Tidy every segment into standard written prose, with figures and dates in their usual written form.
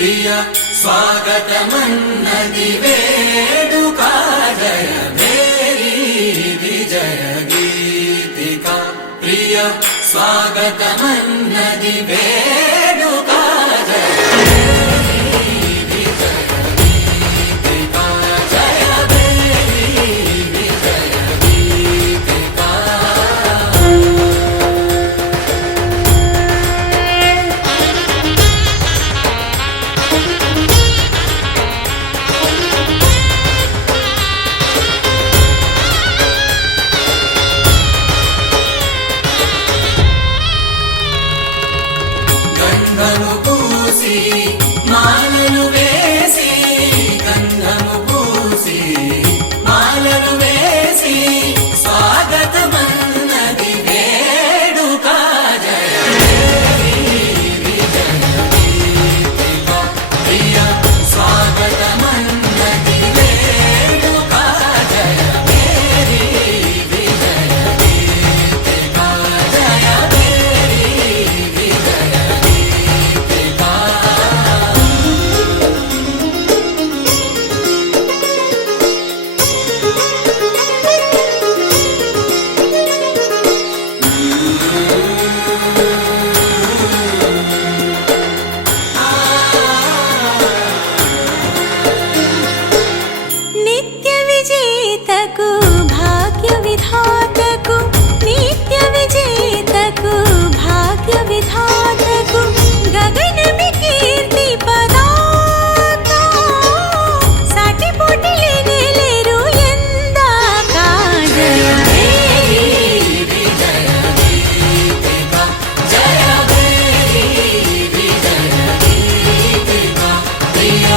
ప్రియ స్వాగతమన్నది వేడుక జయ మేరీ విజయ గీతిక ప్రియ స్వాగతమన్నది వేడుక జయ గంధము పూసి మాలలు వేసి గంధము పూసి మాలలు వేసి స్వాగతమన్నది వేడుక జయ ప్రియ స్వాగతమన్నది వేడుక జయ మేరీ విజయ గీతిక జయ మేరీ విజయ నిత్య విజేతకు భాగ్య విధాతకు నిత్య విజేతకు భాగ్య విధాతకు గగనమి కీర్తి పదాత సాటి పోటీ లేరు ఎందాక జయ మేరీ విజయ గీతిక జయ మేరీ విజయ గీతిక ప్రియ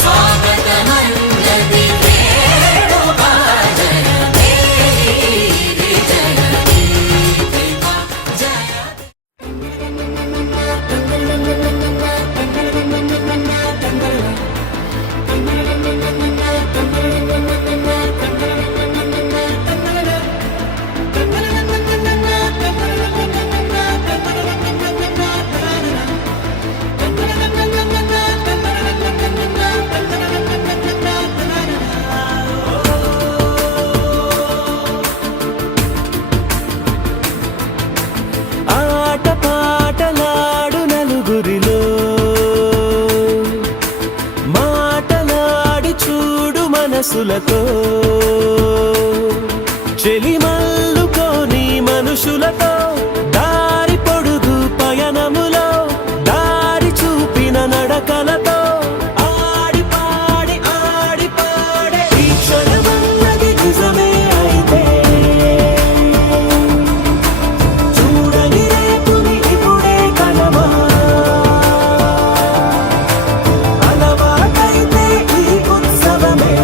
స్వాగతమన్నది వేడుక జయ మేరీ విజయ గీతిక జయ ఆట పాటలాడు నలుగురిలో మాటలాడి చూడు మనసులతో చెలిమల్లుకోని మనుషులతో దారి పొడుగు పయనములో దారి చూపిన నడకలతో ఆడి పాడే ఈ క్షణమన్నది నిజమే అయితే చూడని రేపుని ఇప్పుడే కలమా అలవాటైతే ఈ ఉత్సవమే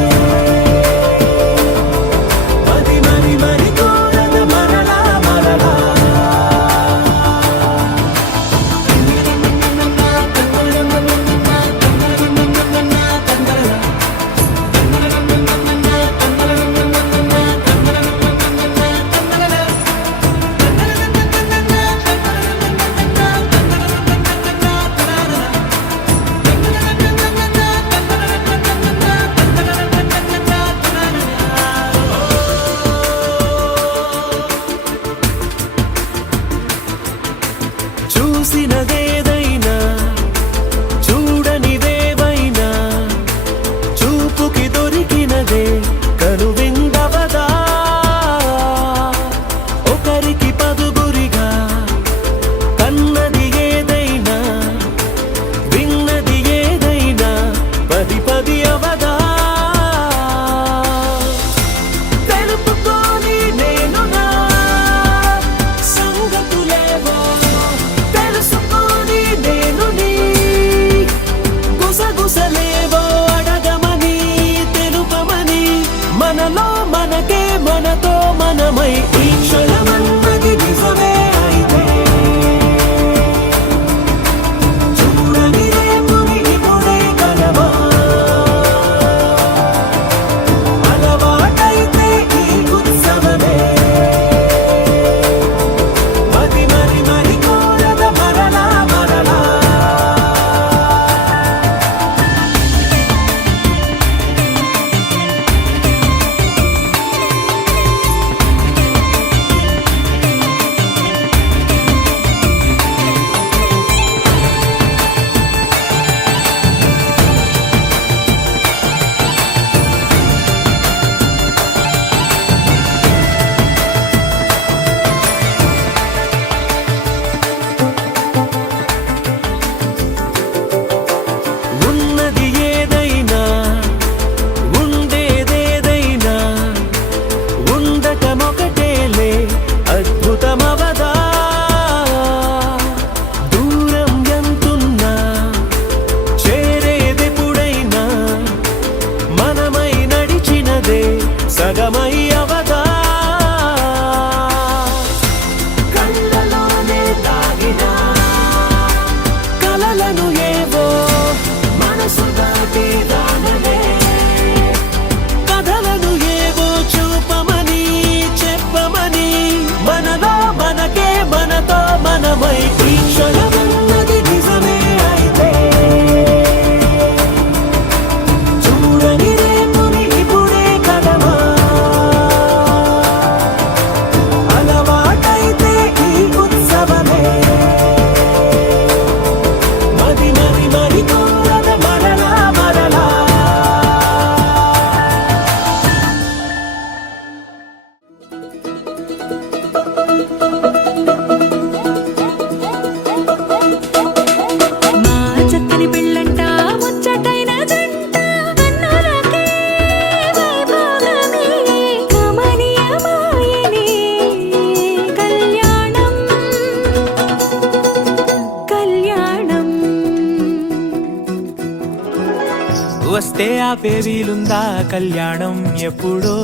వస్తే ఆపే వీలుందా కళ్యాణం ఎప్పుడో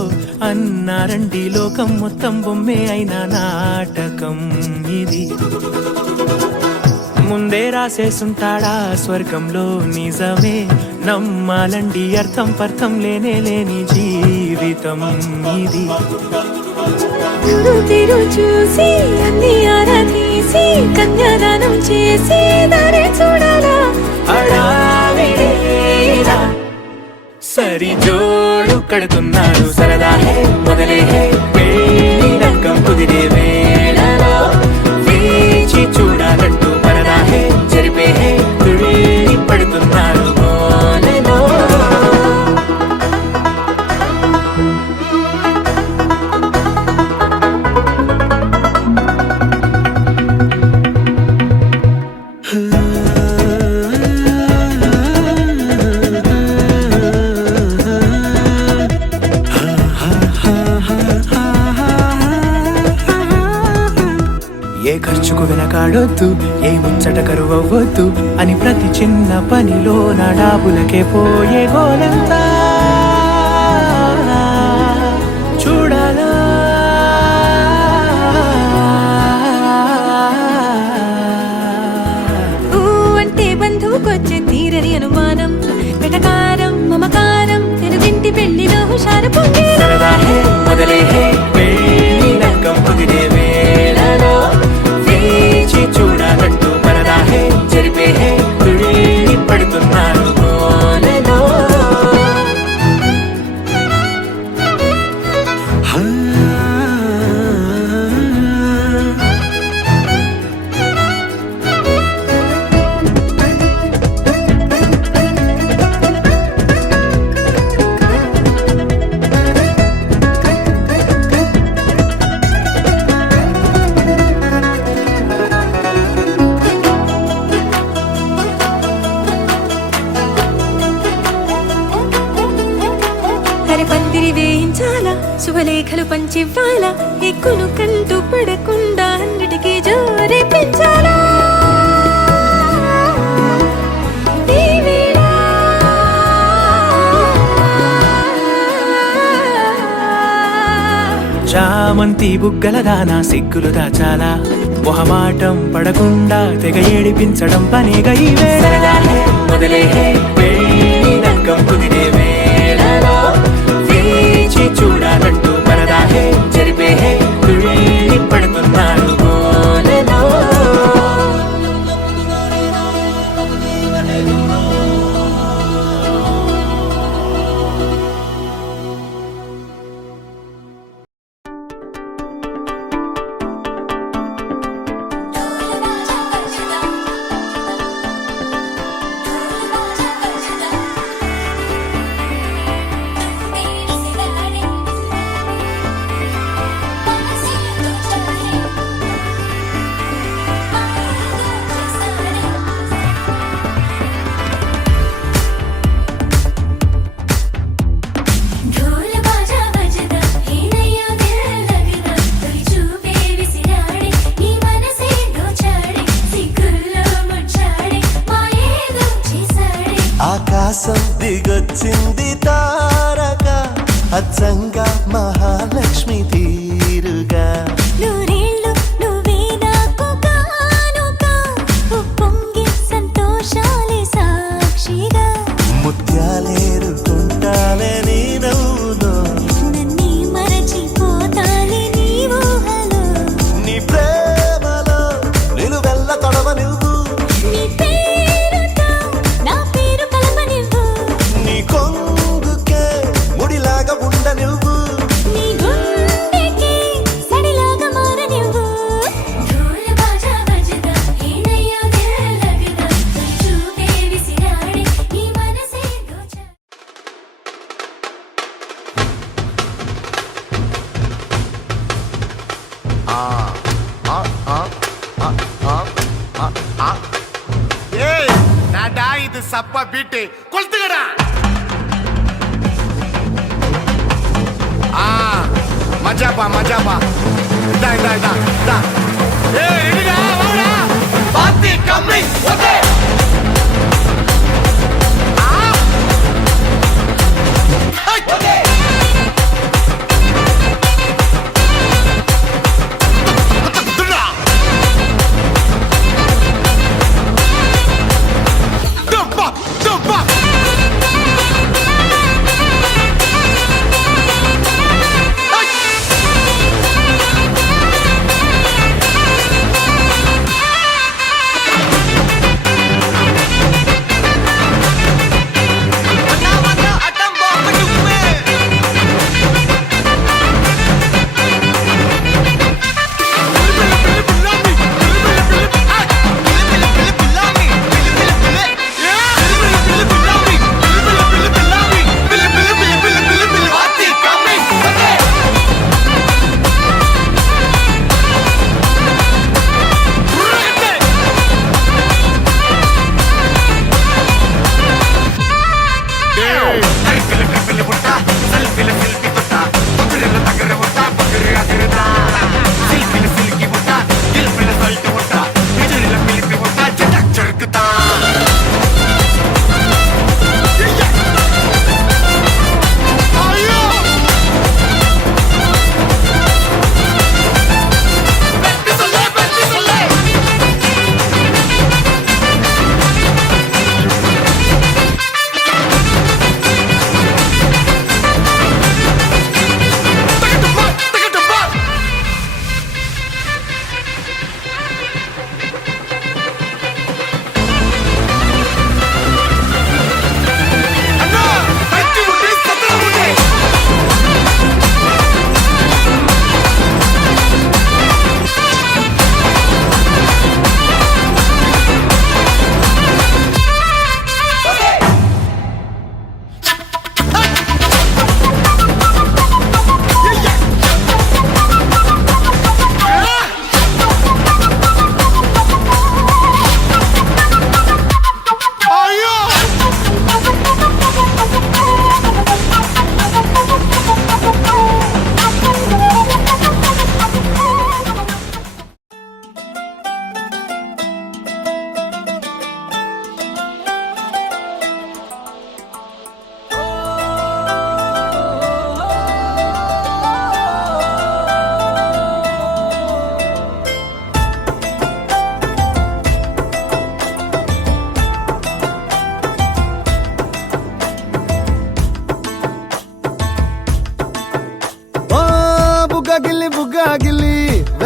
అన్నారండి లోకం మొత్తం బొమ్మే అయిన నాటకం ఇది ముందే రాసేసుంటాడా స్వర్గంలో నిజమే నమ్మాలండి అర్థం పర్థం లేనే లేని జీవితం ఇది తీరు చూసి అన్ని ఆరాధీసి కన్యాదానం చేసి దారి చూడాలా హడావిడిలా సరి జోడు కడుతున్నారు సరదా హే మొదలే హే పెళ్లి రంగం కుదిరే వేళలో వేచి చూడాలంటూ పరదా హే జరిపే హే తుళ్ళి పడుతున్నారు మోనలో ఏ ఖర్చుకు వెనకాడొద్దు ఏ ముచ్చట కరువవ్వద్దు అని ప్రతి చిన్న పనిలో నా డాబులకే పోయే గోలంతా చూడాలా ఊ అంటే బంధువుకొచ్చే తీరని అనుమానం వెటకారం మమకారం తెలుగింటి పెళ్లిలో హుషారు పొంగే సరదా హే మొదలే హే పెళ్లి రంగం కుదిరే వేళలో వేచి చూడాలంటూ పరదా హే జరిపే హే తుళ్ళి పడుతున్నారు మోనలో పందిరి వేయించాలా శుభలేఖలు పంచివ్వాలా ఎక్కును కంటూ పడకుండా అన్నిటికీ జోరే పెంచాలా ఈ వేళ చామంతి బుగ్గల దానా సిగ్గులు దాచాలా మొహమాటం పడకుండా తెగ ఏడిపించడం పనిగా ఈ వేళ మొదలే హే పెళ్లి రంగం కుదిరే వేళలో వేచి చూడాలంటూ పరదా హే జరిపే హే తుళ్ళి పడుతున్నారు మోనలో ఆకాశం దిగొచ్చింది తారక అచ్చంగా మహాలక్ష్మి తీరుగా నూరేళ్ళు నువ్వే నాకు కానుక ఉప్పొంగి సంతోషాలే సాక్షిగా ముత్యాలేరుకుంటానే నీ నవ్వులో నన్నే మరచిపోతానే నీ ఊహలో నీ ప్రేమలో నిలువెల్ల తొడవ నువ్వు నీ పేరుతో నా పేరు కలపనివ్వు నీ కొంగుకే ముడిలాగా ఉండ నువ్వు నీ గుండెకి సడిలాగా మారనివ్వు ఢోల్ బాజా బజదా ఏనయ్యో దిల్ లగదా చూపే విసిరాడే నీ మనసే దోచా ಏಯ್ ನಾಡ ಇದು ಸಪ್ಪ ಬಿಟ್ಟು ಕೊಳ್ತುಗಡ ಮಜಾಪ ಇದಾ ಏ ಹಿಡಿದ ಪಾತಿ ಕಮ್ಮಿ ಒತ್ತೆ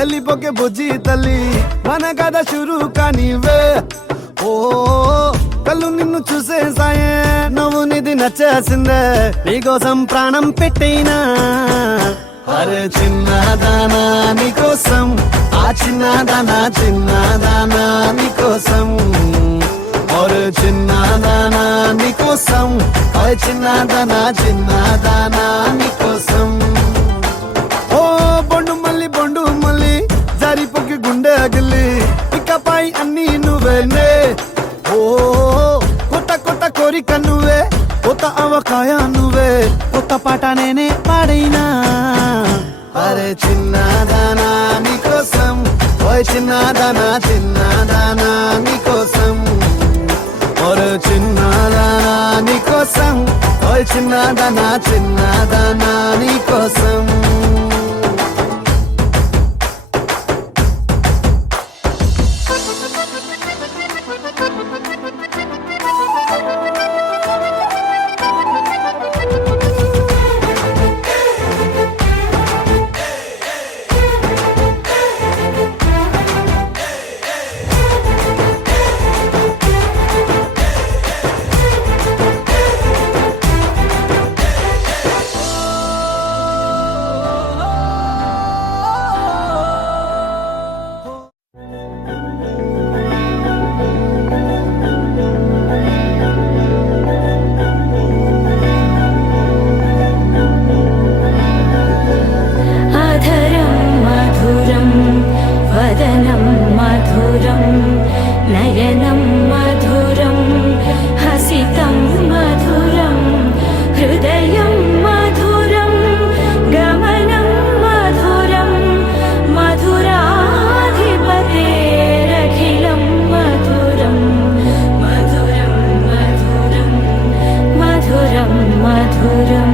వెళ్ళిపోకే బుజ్జి తల్లి మన కథ షురు కానివే ఓ కళ్ళు నిన్ను చూసేసాయే నువ్వు నిధి నచ్చేసిందే నీకోసం ప్రాణం పెట్టైనా అరే చిన్నదానా నీకోసం ఆ చిన్నదానా చిన్నదానా నీకోసం ఒరే చిన్నదానా నీకోసం ఓ చిన్నదానా చిన్నదానా నీకోసం ఓ బొండు మళ్ళీ జారిపోకి గుండె అగిలి ఇకపై అన్ని నువ్వేనే ఓ కొత్త కోరిక నువ్వే కొత్త అవకాయ నువ్వే కొత్త పాట నేనే పాడైనా అరే చిన్నదానా నీకోసం ఓయ్ చిన్నదానా చిన్నదానా నీకోసం ఒరే చిన్నదానా నీకోసం ఓయ్ చిన్నదానా చిన్నదానా నీకోసం అధరం మధురం వదనం మధురం నయనం మధురం హసితం మధురం హృదయం మధురం గమనం మధురం మధురాధిపతేరఖిలం మధురం మధురం మధురం మధురం మధురం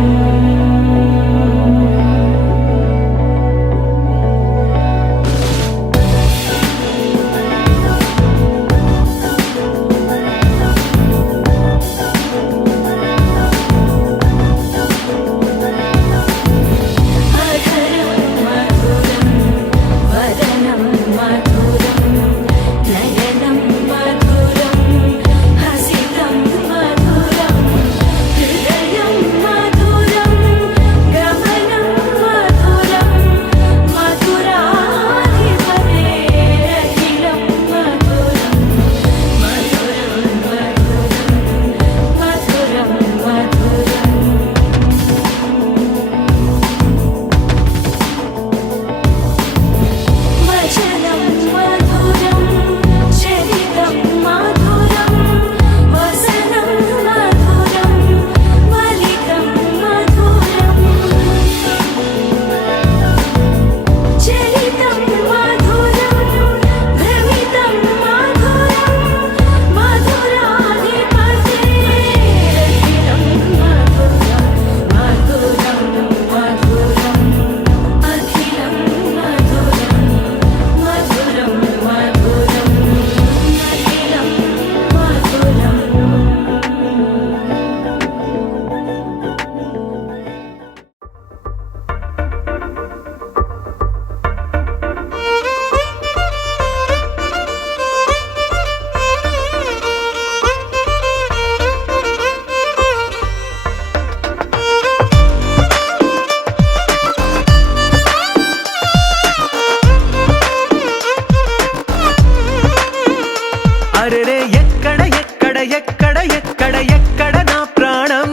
ఎక్కడ నా ప్రాణం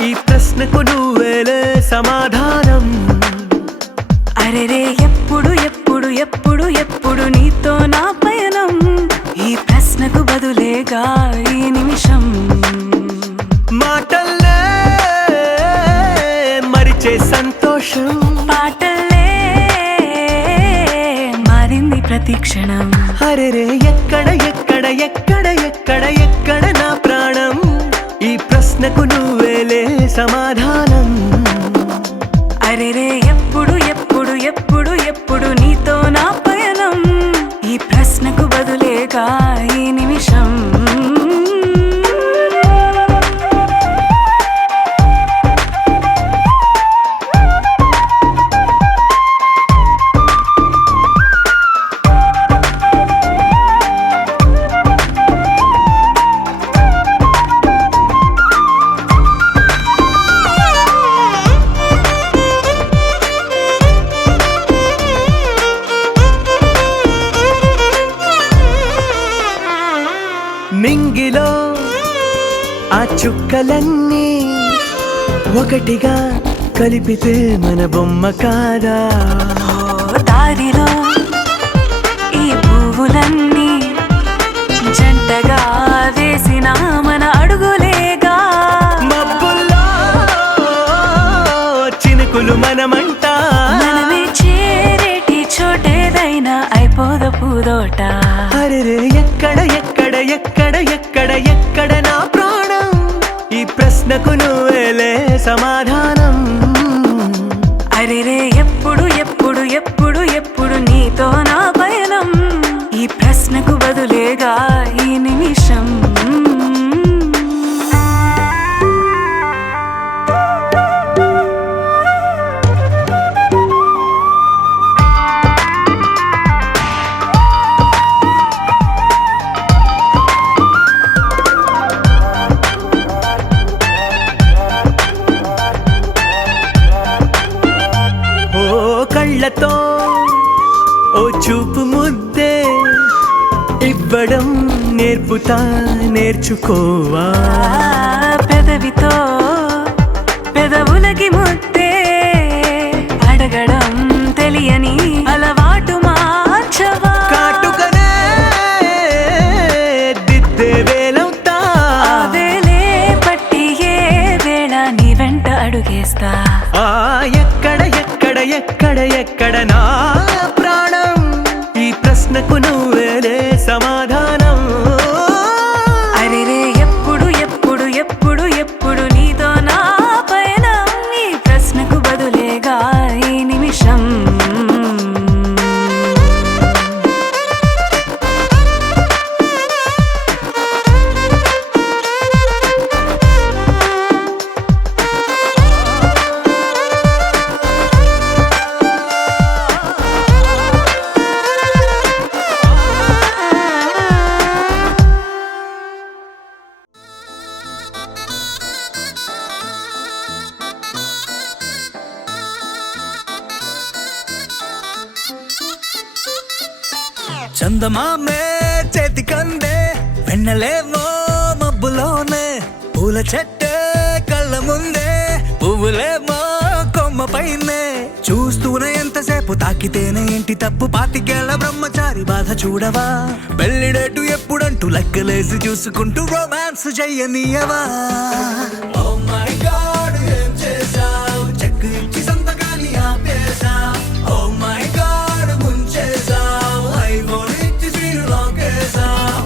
ఈ ప్రశ్నకు నువ్వేలే సమాధానం అరెరే ఎప్పుడు ఎప్పుడు ఎప్పుడు ఎప్పుడు నీతో నా పయనం ఈ ప్రశ్నకు బదులేగా ఈ నిమిషం మాటల్లే మరిచే సంతోషం పాటల్లే మారింది ప్రతి క్షణం అరెరే ఎక్కడ ఎక్కడ ఎక్కడ ఎక్కడ ఎక్కడ నా ప్రాణం ఈ ప్రశ్నకు నువ్వేలే సమాధానం అరెరే ఎప్పుడు ఎప్పుడు ఎప్పుడు ఎప్పుడు నీతో నా పయనం ఈ ప్రశ్నకు బదులేగా ఈ నిమిషం చుక్కలన్నీ ఒకటిగా కలిపితే మన బొమ్మ కాదా దారిలో ఈ పువ్వులన్నీ జంటగా వేసిన మన అడుగులేగా మబ్బుల్లో చినుకులు మనమంట మనమే చేరేటి చోటేదైనా అయిపోద పూదోట అరెరే ఎక్కడ ఎక్కడ ఎక్కడ ఎక్కడ ఎక్కడ నా ప్రాణం ఈ ప్రశ్నకు నువ్వేలే సమాధానం అరెరే ఎప్పుడు ఎప్పుడు ఎప్పుడు ఎప్పుడు నీతో నా పయనం ఈ ప్రశ్నకు బదులేగా ఈ నిమిషం కళ్ళతో ఓ చూపు ముద్దే ఇవ్వడం నేర్పుతా నేర్చుకోవా పెదవితో పెదవులకి ముద్దే అడగడం తెలియని అలవాటు మార్చవా కాటుకనే దిద్దే వేలవుతా వేలే పట్టి ఏ వేళ నీ వెంట అడుగేస్తా ఎక్కడ ఎక్కడ ఎక్కడ ఎక్కడ నా ప్రాణం ఈ ప్రశ్నకు నువ్వేలే సమాధానం అరెరే ఎప్పుడు ఎప్పుడు ఎప్పుడు ఎప్పుడు నీతో నా పయనం ఈ ప్రశ్నకు బదులేగా ఈ నిమిషం చందమామే చేతికందే వెన్నలేమో మబ్బులోనే పూల చెట్టే కళ్ళ ముందే పువ్వులేమో కొమ్మ పైనే చూస్తూనే ఎంతసేపు తాకితేనే ఏంటి తప్పు పాతికేళ్ల బ్రహ్మచారి బాధ చూడవా పెళ్లిడేటు ఎప్పుడంటూ లెక్కలేసి చూసుకుంటూ రొమాన్స్ చెయ్యనీయవా Oh my God, ఏం చేశావ్? చెక్కు ఇచ్చి సంతకాన్ని ఆపేశావ్. Oh my God, ముంచేశావ్. ఐఫోన్ ఇచ్చి స్క్రీన్ లాకేశావ్.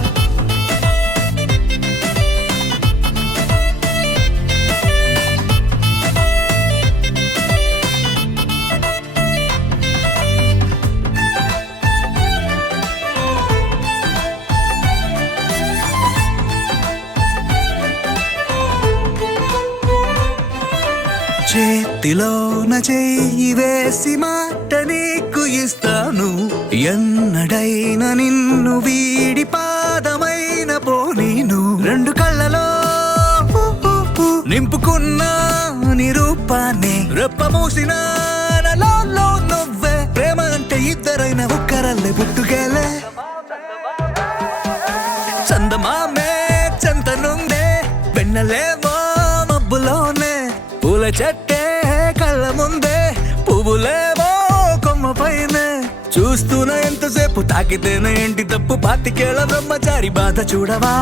చేతిలోన చెయ్యి వేసి మాట నీకు ఇస్తాను ఎన్నడైనా నిన్ను వీడి పాదమైన పోనీను రెండు కళ్ళలో నింపుకున్న నిరూపాన్ని రెప్ప మూసిన నాలో నువ్వే ప్రేమ అంటే ఇద్దరైన ఒక్కరల్లే పుట్టుకేలే చందమామే చెంతనుందే వెన్నలేమో మబ్బులోనే పూల చెట్టే కళ్ళ ముందే పువ్వులేమో కొమ్మ పైనే చూస్తూనే ఎంతసేపు తాకితేనే ఏంటి తప్పు పాతికేళ్ల బ్రహ్మచారి బాధ చూడవా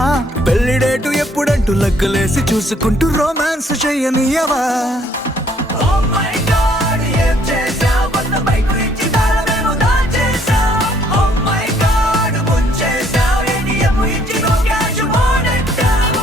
పెళ్లిడేటు ఎప్పుడంటూ లెక్కలేసి చూసుకుంటూ రొమాన్స్ చెయ్యనీయవా Oh my God, ఏం చేశావ్? వంద బైకు ఇచ్చి తాళమేమో దాచేశావ్. Oh my God, ముంచేశావ్. ATM ఇచ్చి no cash మోడెట్టావ్.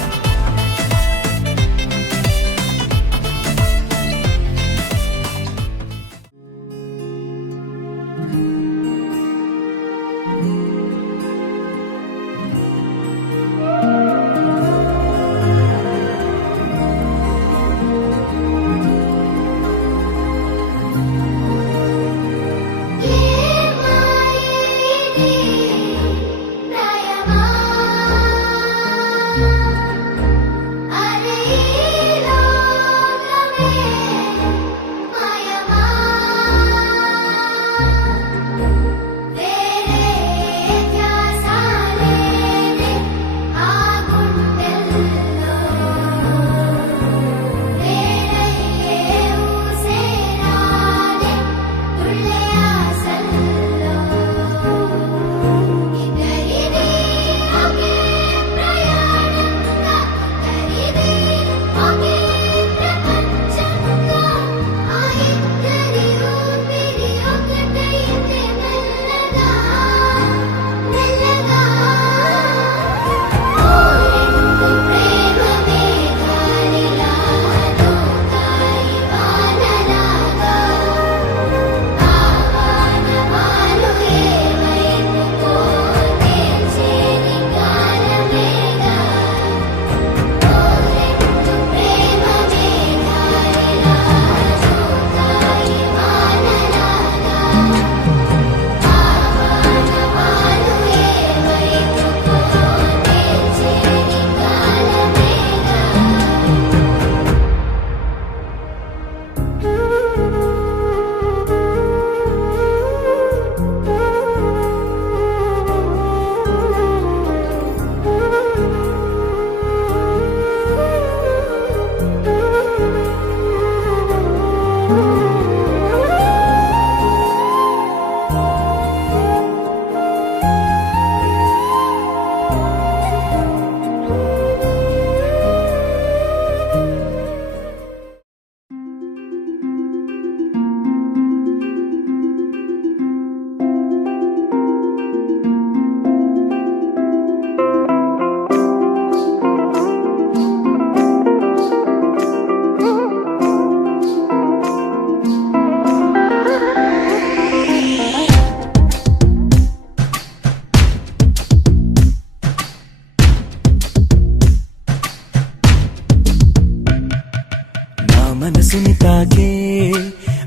మనసుని తాకే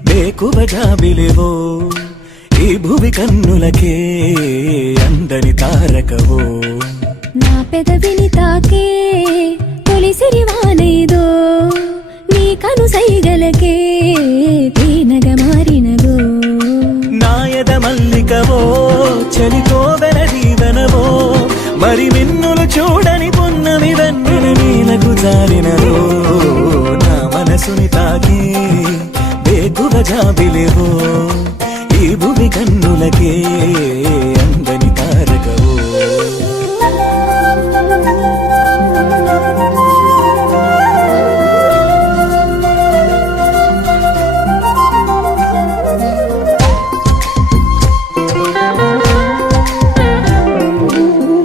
బేకువ జాబిలివో ఈ భువి కన్నులకే అందని తారకవో నా పెదవిని తాకే తొలిసిరి వానేదో నీ కను సైగలకే తేనగ మారినదో నాయద మల్లికవో చలికోవెల దీవెనవో మరి మిన్నులు చూడని పున్నమి వెన్నెల నీలకు జారినదో నా మనసుని తాకే బేకువ జాబిలివో ఈ భూమి కన్నులకే అందని తారకవో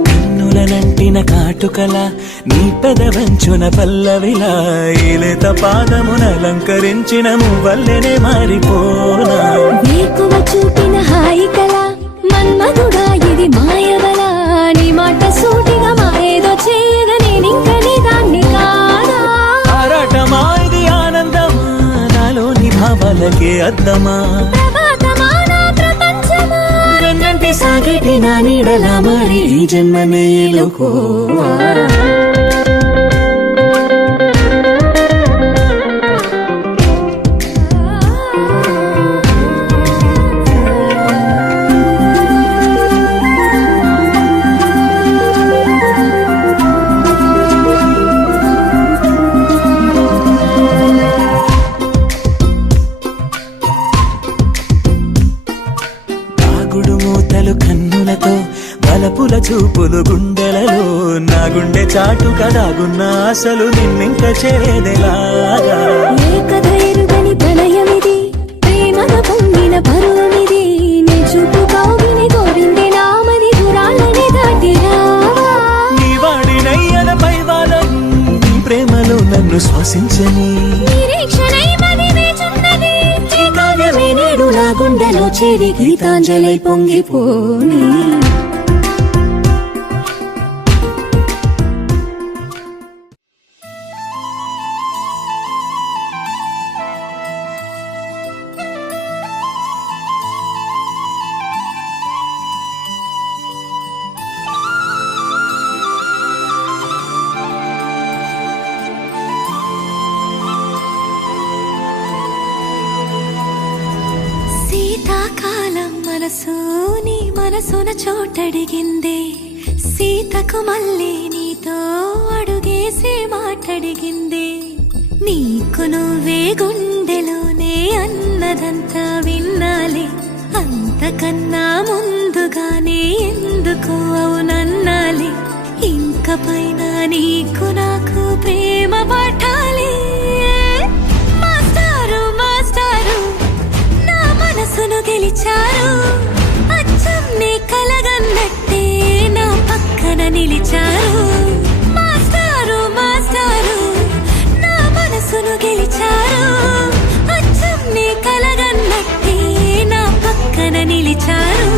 కన్నులనంటిన కాటుకల నీ పెదవంచున పల్లవిలా ఈలేత పాదమునలంకరించిన మువ్వల్లెనే మారిపోనా వేకువ చూపిన హాయి కల మన్మధుడా ఇది మాయవల నీ మాట సూటిగా మాయేదో చేయగా నేనింక నీ దాన్ని కాదా ఆరాటమా ఇది ఆనందమా నాలోని భావాలకే అద్దమా ప్రభాతమా నా ప్రపంచమా వెన్నంటి సాగటి నా నీడలా మారి ఈ జన్మనే ఎలుకోవా తాగుడు మూతలు కన్నులతో బలపుల చూపులు గుండెలలో నా గుండె చాటు కదాగున్న అసలు నిన్నింక చేరేదెలాగా ఏ కథ ఎరుగని ప్రణయమిది ప్రేమగా పొంగిన పరువమిది నీ చూపు కౌగిని కోరింది నామది దూరాలని దాటి రావా నీ వాడినయ్యల పైవాలం నీ ప్రేమలో నన్ను శ్వాసించని నిరీక్షణై మది వేచున్నది ఈ కావ్యమే నేడు నా గుండెలో చేరి గీతాంజలై పొంగిపోని శీతాకాలం మనసు నీ మనసున చోటడిగిందే సీతకు మళ్ళీ నీతో అడుగేసి మాటడిగిందే నీకు నువ్వే గుండెలోనే అన్నదంతా విన్నాలే అంతకన్నా ముందుగానే ఎందుకు అవునన్నాలే ఇంక పైన నీకు నాకు ప్రేమ పాఠాలే మాస్టారు మాస్టారు నా మనసును గెలిచారు అచ్చం నీ కలగన్నట్టే నా పక్కన నిలిచారు మాస్టారు మాస్టారు నా మనసును గెలిచారు అచ్చం నీ కలగన్నట్టే నా పక్కన నిలిచారు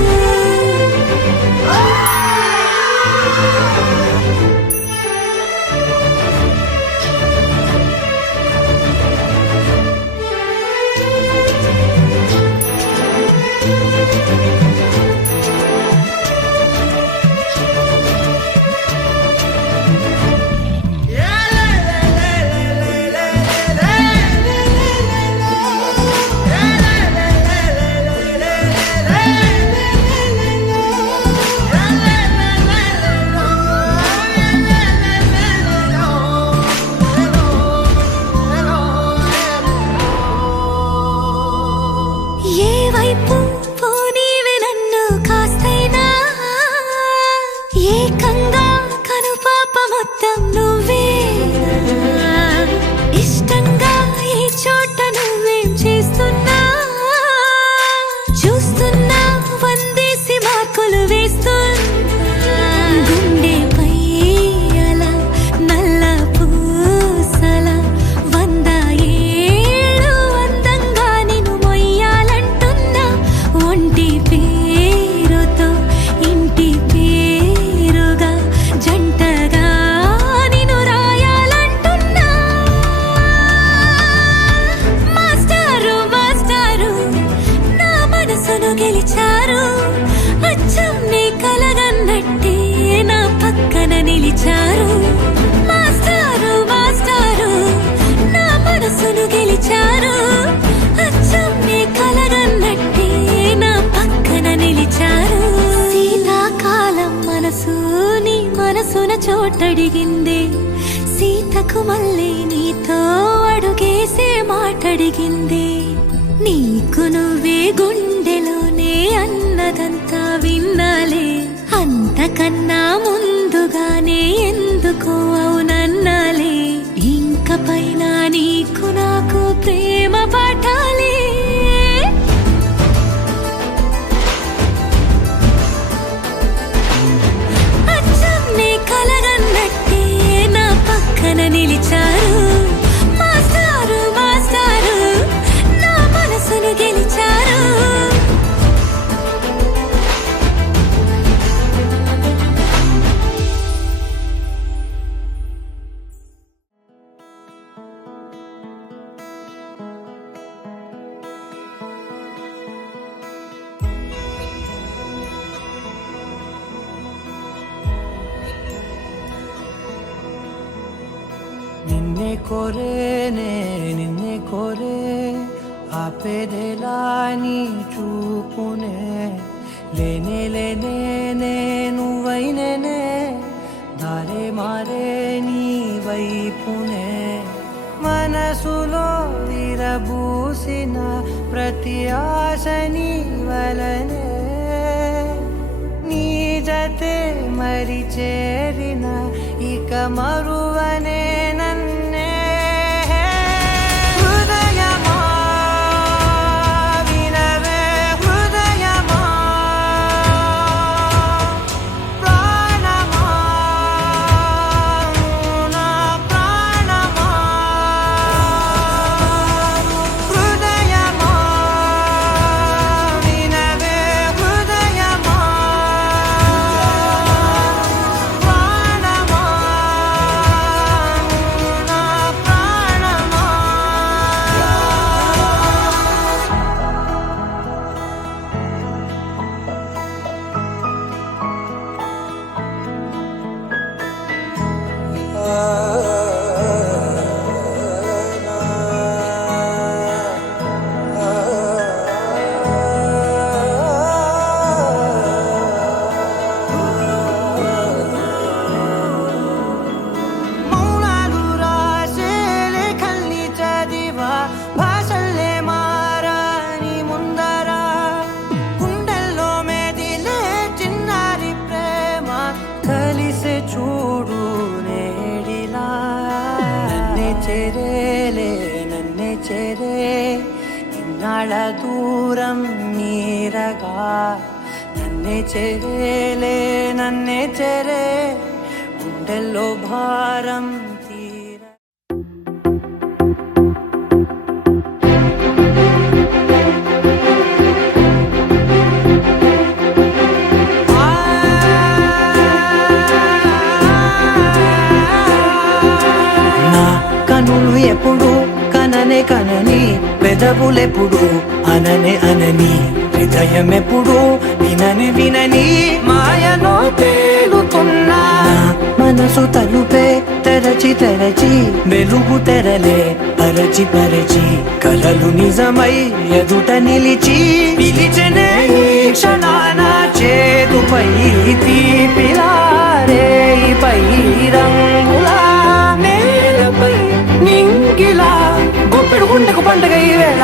నాకు మళ్ళీ నీతో అడుగేసే మాటడిగింది. నీకు నువ్వే గుండెలోనే అన్నదంతా విన్నాలే, అంతకన్నా ముందుగానే ఎందుకో అవునన్నాలే. ఇంక పైన నీకు నాకు ప్రేమ పాఠాలే. అచ్చమ్నే కలగన్నట్టే నా పక్కన నిలిచారు. మాస్టారు మాస్టారు నా మనసును గెలిచారు. నిన్నే కోరేనే నిన్నే కోరే ఆపేదేలా నీ చూపునే. లేనే లేనే నువ్వైనేనే దారే మారే నీ వైపునే. మనసులో విరబూసిన ప్రతి ఆశ నీ వలనే. నీ జతే మరి చేరిన ఇక మరువనే నన్నే. హృదయమా వినవే హృదయమా, ప్రాణమా నా ప్రాణమా. హృదయమా వినవే హృదయమా, ప్రాణమా నా ప్రాణమా. మౌనాలు రాసే లేఖల్ని చదివా, భాషల్లే మారాని ముందరా. గుండెల్లో మెదిలే చిన్నారి ప్రేమ కలిసే చూడు నేడిలా. నన్నే చేరేలే నన్నే చేరే ఇన్నాళ్ళ దూరం నీరగా. నన్నే చేరేలే నన్నే చేరే గుండెల్లో భారం తీర. నా కనులు ఎప్పుడు కననే కనని, పెదవులెప్పుడు అననే అనని, హృదయం ఎప్పుడు వినని వినని మాయలో తేలుతున్నా. మనసు తలుపే తెరచి తెరచి వెలుగు తెరలే పరచి పరచి, కలలు నిజమై ఎదుట నిలిచి పిలిచనే ఈ క్షణాన. చేదుపై తీపిలారే పై రంగులా, నేలపై నింగిలా, గుప్పెడు గుండెకు పండుగ ఈ వేళ.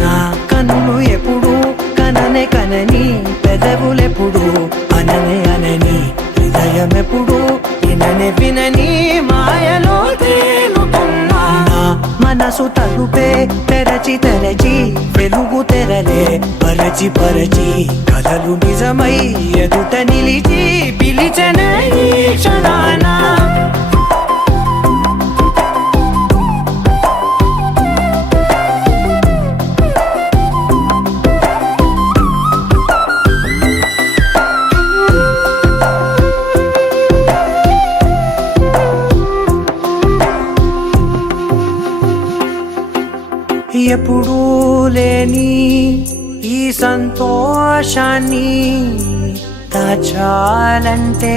నా కన్నులు ఎప్పుడు కననే కనని, పెదవులెప్పుడు అననే అనని, హృదయం ఎప్పుడు విననే వినని మాయలో తేలుతున్నా. నా మనసు తలుపే తెరచి తెరచి వెలుగు తెరలే పరచి పరచి, కలలు నిజమై ఎదుట నిలిచి పిలిచనే ఈ క్షణాన. ఎప్పుడూ లేని ఈ సంతోషాన్ని దాచాలంటే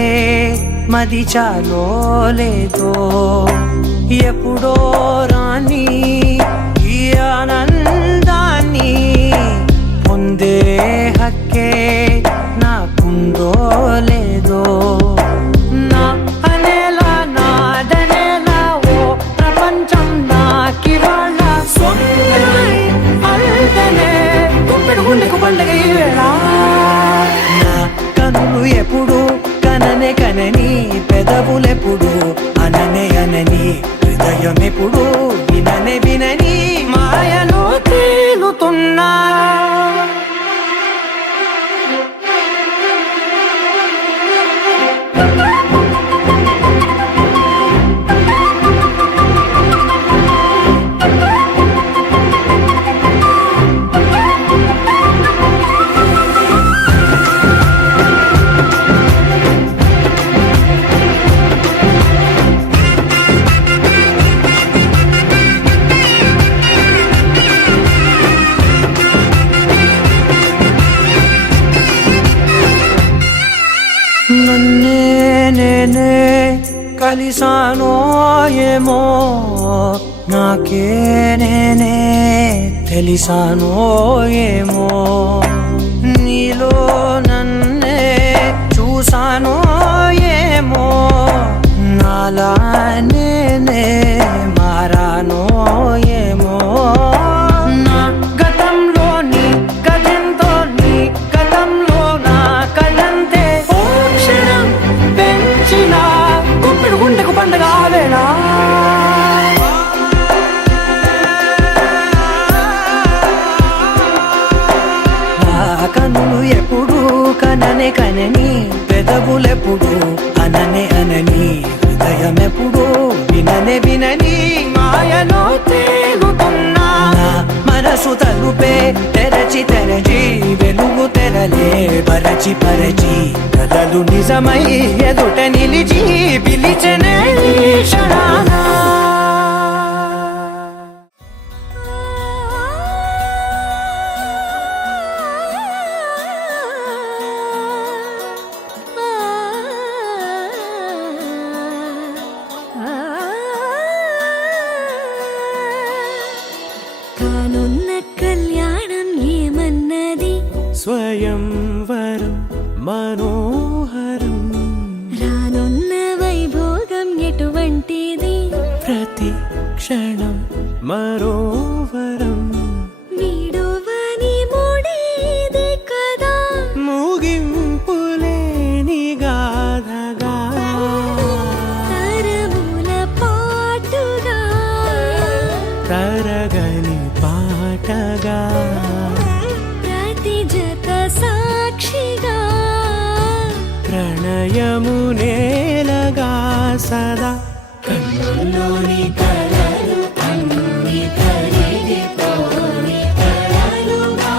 మది చాలో లేదో. ఎప్పుడో రాని ఈ ఆనందాన్ని పొందే హక్కే ఉందో లేదో నా అనేలా నాదనేలా ఓ ప్రపంచం నాకివాళ సొంతమై అల్దనే గుప్పెడు గుండెకు పండగ ఈ వేళ నా కనులు ఎప్పుడు కననే కనని పెదవులెప్పుడు అననే అనని హృదయం ఎప్పుడు విననే వినని మాయలో తేలుతున్నా నన్నే నేనే కలిసానో ఏమో నాకే నేనే తెలిసానో ఏమో నీలో నన్నే చూసానో ఏమో నాలా నేనే మారానో ఏమో నా గతంలోని గతంతో నీ గతంలో నా కదంతే ఓ క్షణం పెంచిన గుప్పెడు గుండెకు పండగ వేళ కనులు ఎప్పుడు కననే కనని పెదవులెప్పుడు అననే అనని హృదయం ఎప్పుడు విననే వినని మాయలో తేలుతున్నా నా మనసు తలుపే తెరచి తెరచి వెలుగు తెరలే పరచి పరచి కలలు నిజమై ఎదుట నిలిచి పిలిచెనే ఈ క్షణాన కానున్న కళ్యాణం ఏమన్నది స్వయంవరం మనోహరం రానున్న వైభోగం ఎటువంటిది ప్రతి క్షణం మరోవరం వీడువని మూడేది కదా ముగింపులేని గాథగా తరముల పాటుగా తరగని పాటగా ప్రతి జత సాక్షిగా ప్రణయము నేలగా సదా కన్నుల్లోని కలలు అన్ని కరిగిపోని కలలుగా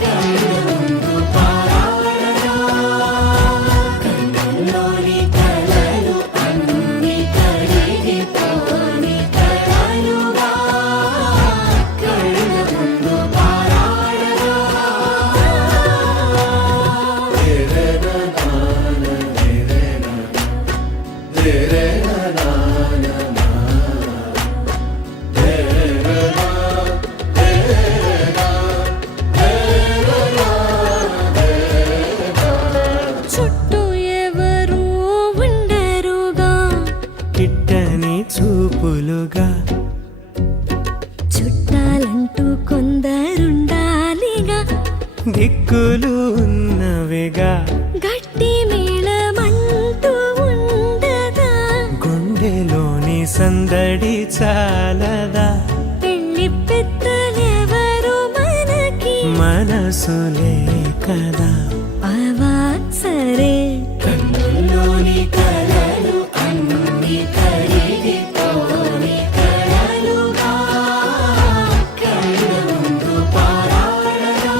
కళ్ళ ముందు పారాడగా కన్నుల్లోని కలలు అన్ని కరిగిపోని కలలుగా కళ్ళ ముందు పారాడగా చుట్టూ ఎవరు ఉండరుగా కిట్టని చూపులుగా చుట్టాలంటూ కొందరుండాలిగా దిక్కులు ఉన్నవిగా గట్టి మేళమంటూ ఉండదా గుండెలోని సందడి చాలదా పెళ్లి పెద్దలెవరు మనకి మనసులే కదా అవా సరే కన్నుల్లోని కలలు అన్ని కరిగిపోని కలలుగా కళ్ళ ముందు పారాడగా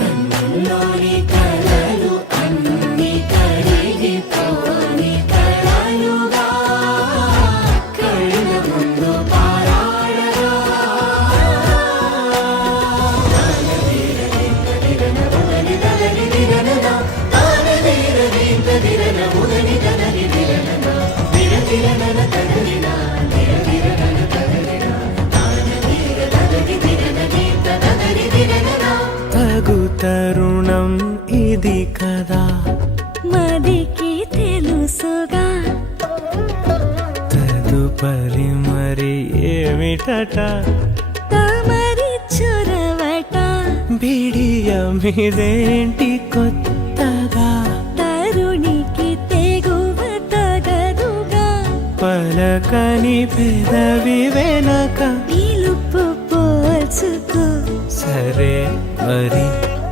కన్నుల్లోని కలలు అన్ని కరిగిపోని కలలుగా కళ్ళ ముందు పారాడగా ఇది కదా మదికి తెలుసుగా తదుపరి మరి ఏమిటట తమరి చొరవట బిడియమిదేంటి కొత్తగా తరుణికి తెగువ తగదుగా పలకని పెదవి వెనక పిలుపు పోల్చుకో సరే మరి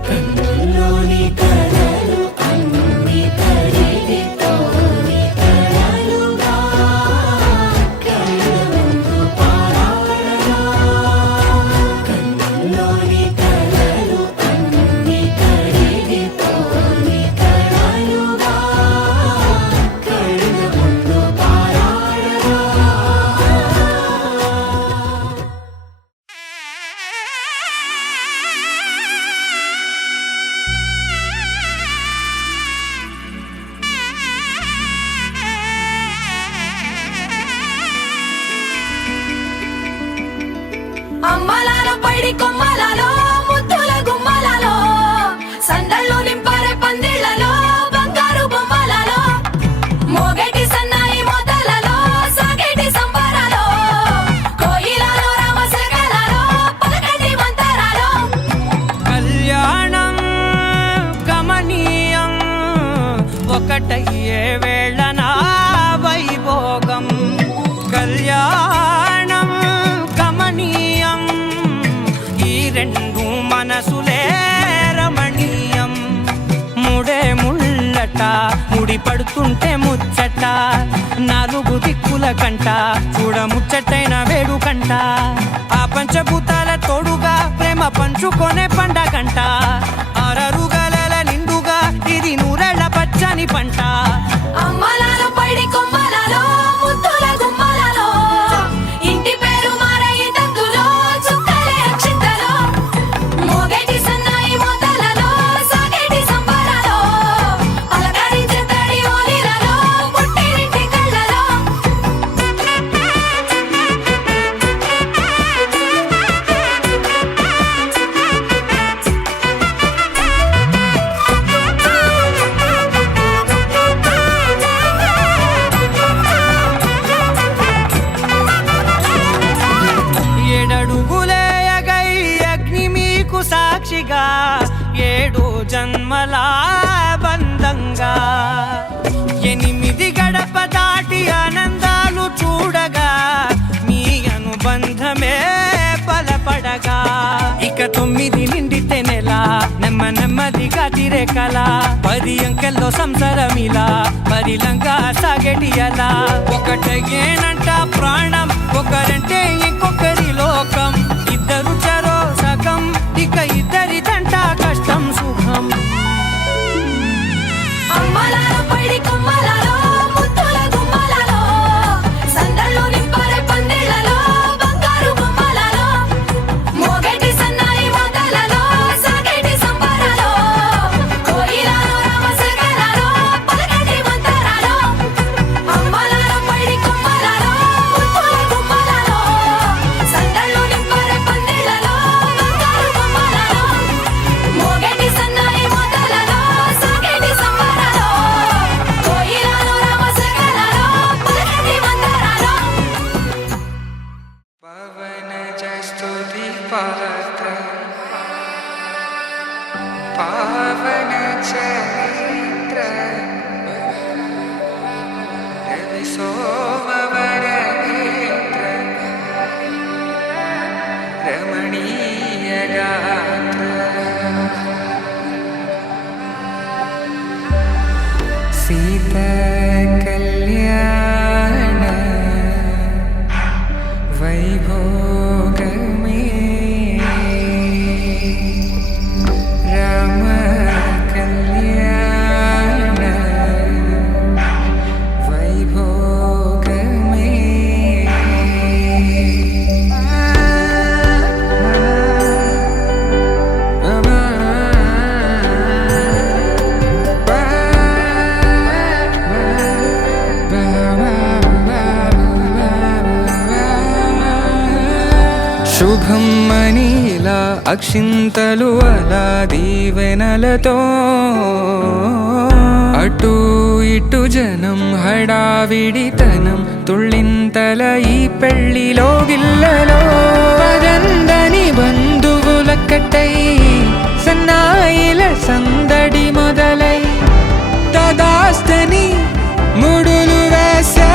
కన్నుల్లోని కలలు అన్ని కడిగితోని కలలుగా కళ్ళ ముందు పారాడగా కన్నుల్లోని కలలు అన్ని కడిగితోని కలలుగా కళ్ళ ముందు పారాడగా అమ్మలాల పైడి కొమ్మలలో ముద్దుల గుమ్మలలో సందళ్ళు నింపారే పందిళ్లలో బంగారు బొమ్మలలో మోగేటి సన్నాయి మోతలలో సాగేటి సంబరాలో కోయిలలో రామశకలలో పలకటి మంతరాలో కళ్యాణం గమనీయం ఒకటయ్యే వేళ నా వైభోగం కళ్యాణం గమనీయం ఈ రెండు మనసులే రమణీయం ముడే ముళ్ళట ముడి పడుతుంటే ముచ్చట నాలుగు దిక్కుల కంట చూడ ముచ్చటైన వేడుకంట ఆ పంచభూతాల తోడుగా ప్రేమ పంచుకొనే పండగంట అరరుగల నిండుగా ఇది నూరెళ్ళ పచ్చని పంట అమ్మలాల పైడి కొమ్మలలో ముద్దుల గుమ్మలలో ఇంటి పేరు మారయి దందులో చుక్కలే అక్షింతలో మోగేటి సన్నాయి మోతలలో సాగేటి సంబరాలో పలకరించే తడి ఓలిలలో పుట్టినింటి కళ్ళలో ఏడడుగులేయగై అగ్ని మీకు సాక్షిగా ఏడు జన్మల బంధంగా ఎనిమిది గడప దాటి ఆనందాలు చూడగా మీ అనుబంధమే బలపడగా ఇక 9 నిండితే నెల నెమ్మదిగా తిరే కల 10 అంకెల్లో సంసారమిలా పరిలంగా సాగేటి అలా ఒకటేనంట ప్రాణం ఒకరంటే ఇంకొకరి లోకం ఇద్దరు చరో సగం ఇక ఇద్దరిదంట కష్టం సుఖం అమ్మలాల పైడి కొమ్మలలో ముద్దుల గుమ్మలలో సందళ్ళు నింపారే పందిళ్లలో బంగారు బొమ్మలలో మోగేటి సన్నాయి మోతలలో సాగేటి సంబరాలో కోయిలలో రామశకలలో పలకటి మంతరాలో అమ్మలాల పైడి కొమ్మలలో ముద్దుల గుమ్మలలో సందళ్ళు నింపారే పందిళ్లలో బంగారు బొమ్మలలో మోగేటి సన్నాయి మోతలలో సాగేటి సంబరాలో కోయిలలో రామశకలలో పలకటి మంతరాలో పవన జస్తుతి పాత్ర పావన చరిత్ర రవి సోమవర నేత్ర రమణీయ గాత్ర సీత కళ్యాణ వైభోగమే రామ కళ్యాణ వైభోగమే అక్షింతలు అలా దీవెనలతో అటు ఇటు జనం హడావిడితనం తుళ్ళింతల ఈ పెళ్లిలో గిల్లలో పదందని బంధువులక్కటై సన్నాయిల సందడి మొదలై తదాస్తని ముడులు వేసే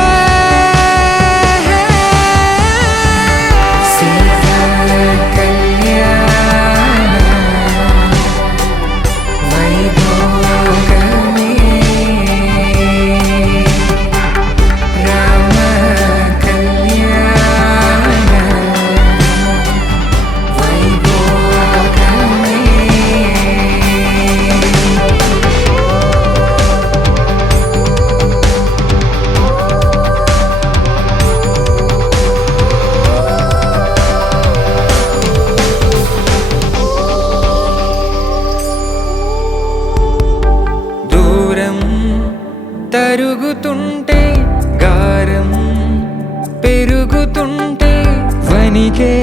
తరుగుతుంటే గారం పెరుగుతుంటే వనికే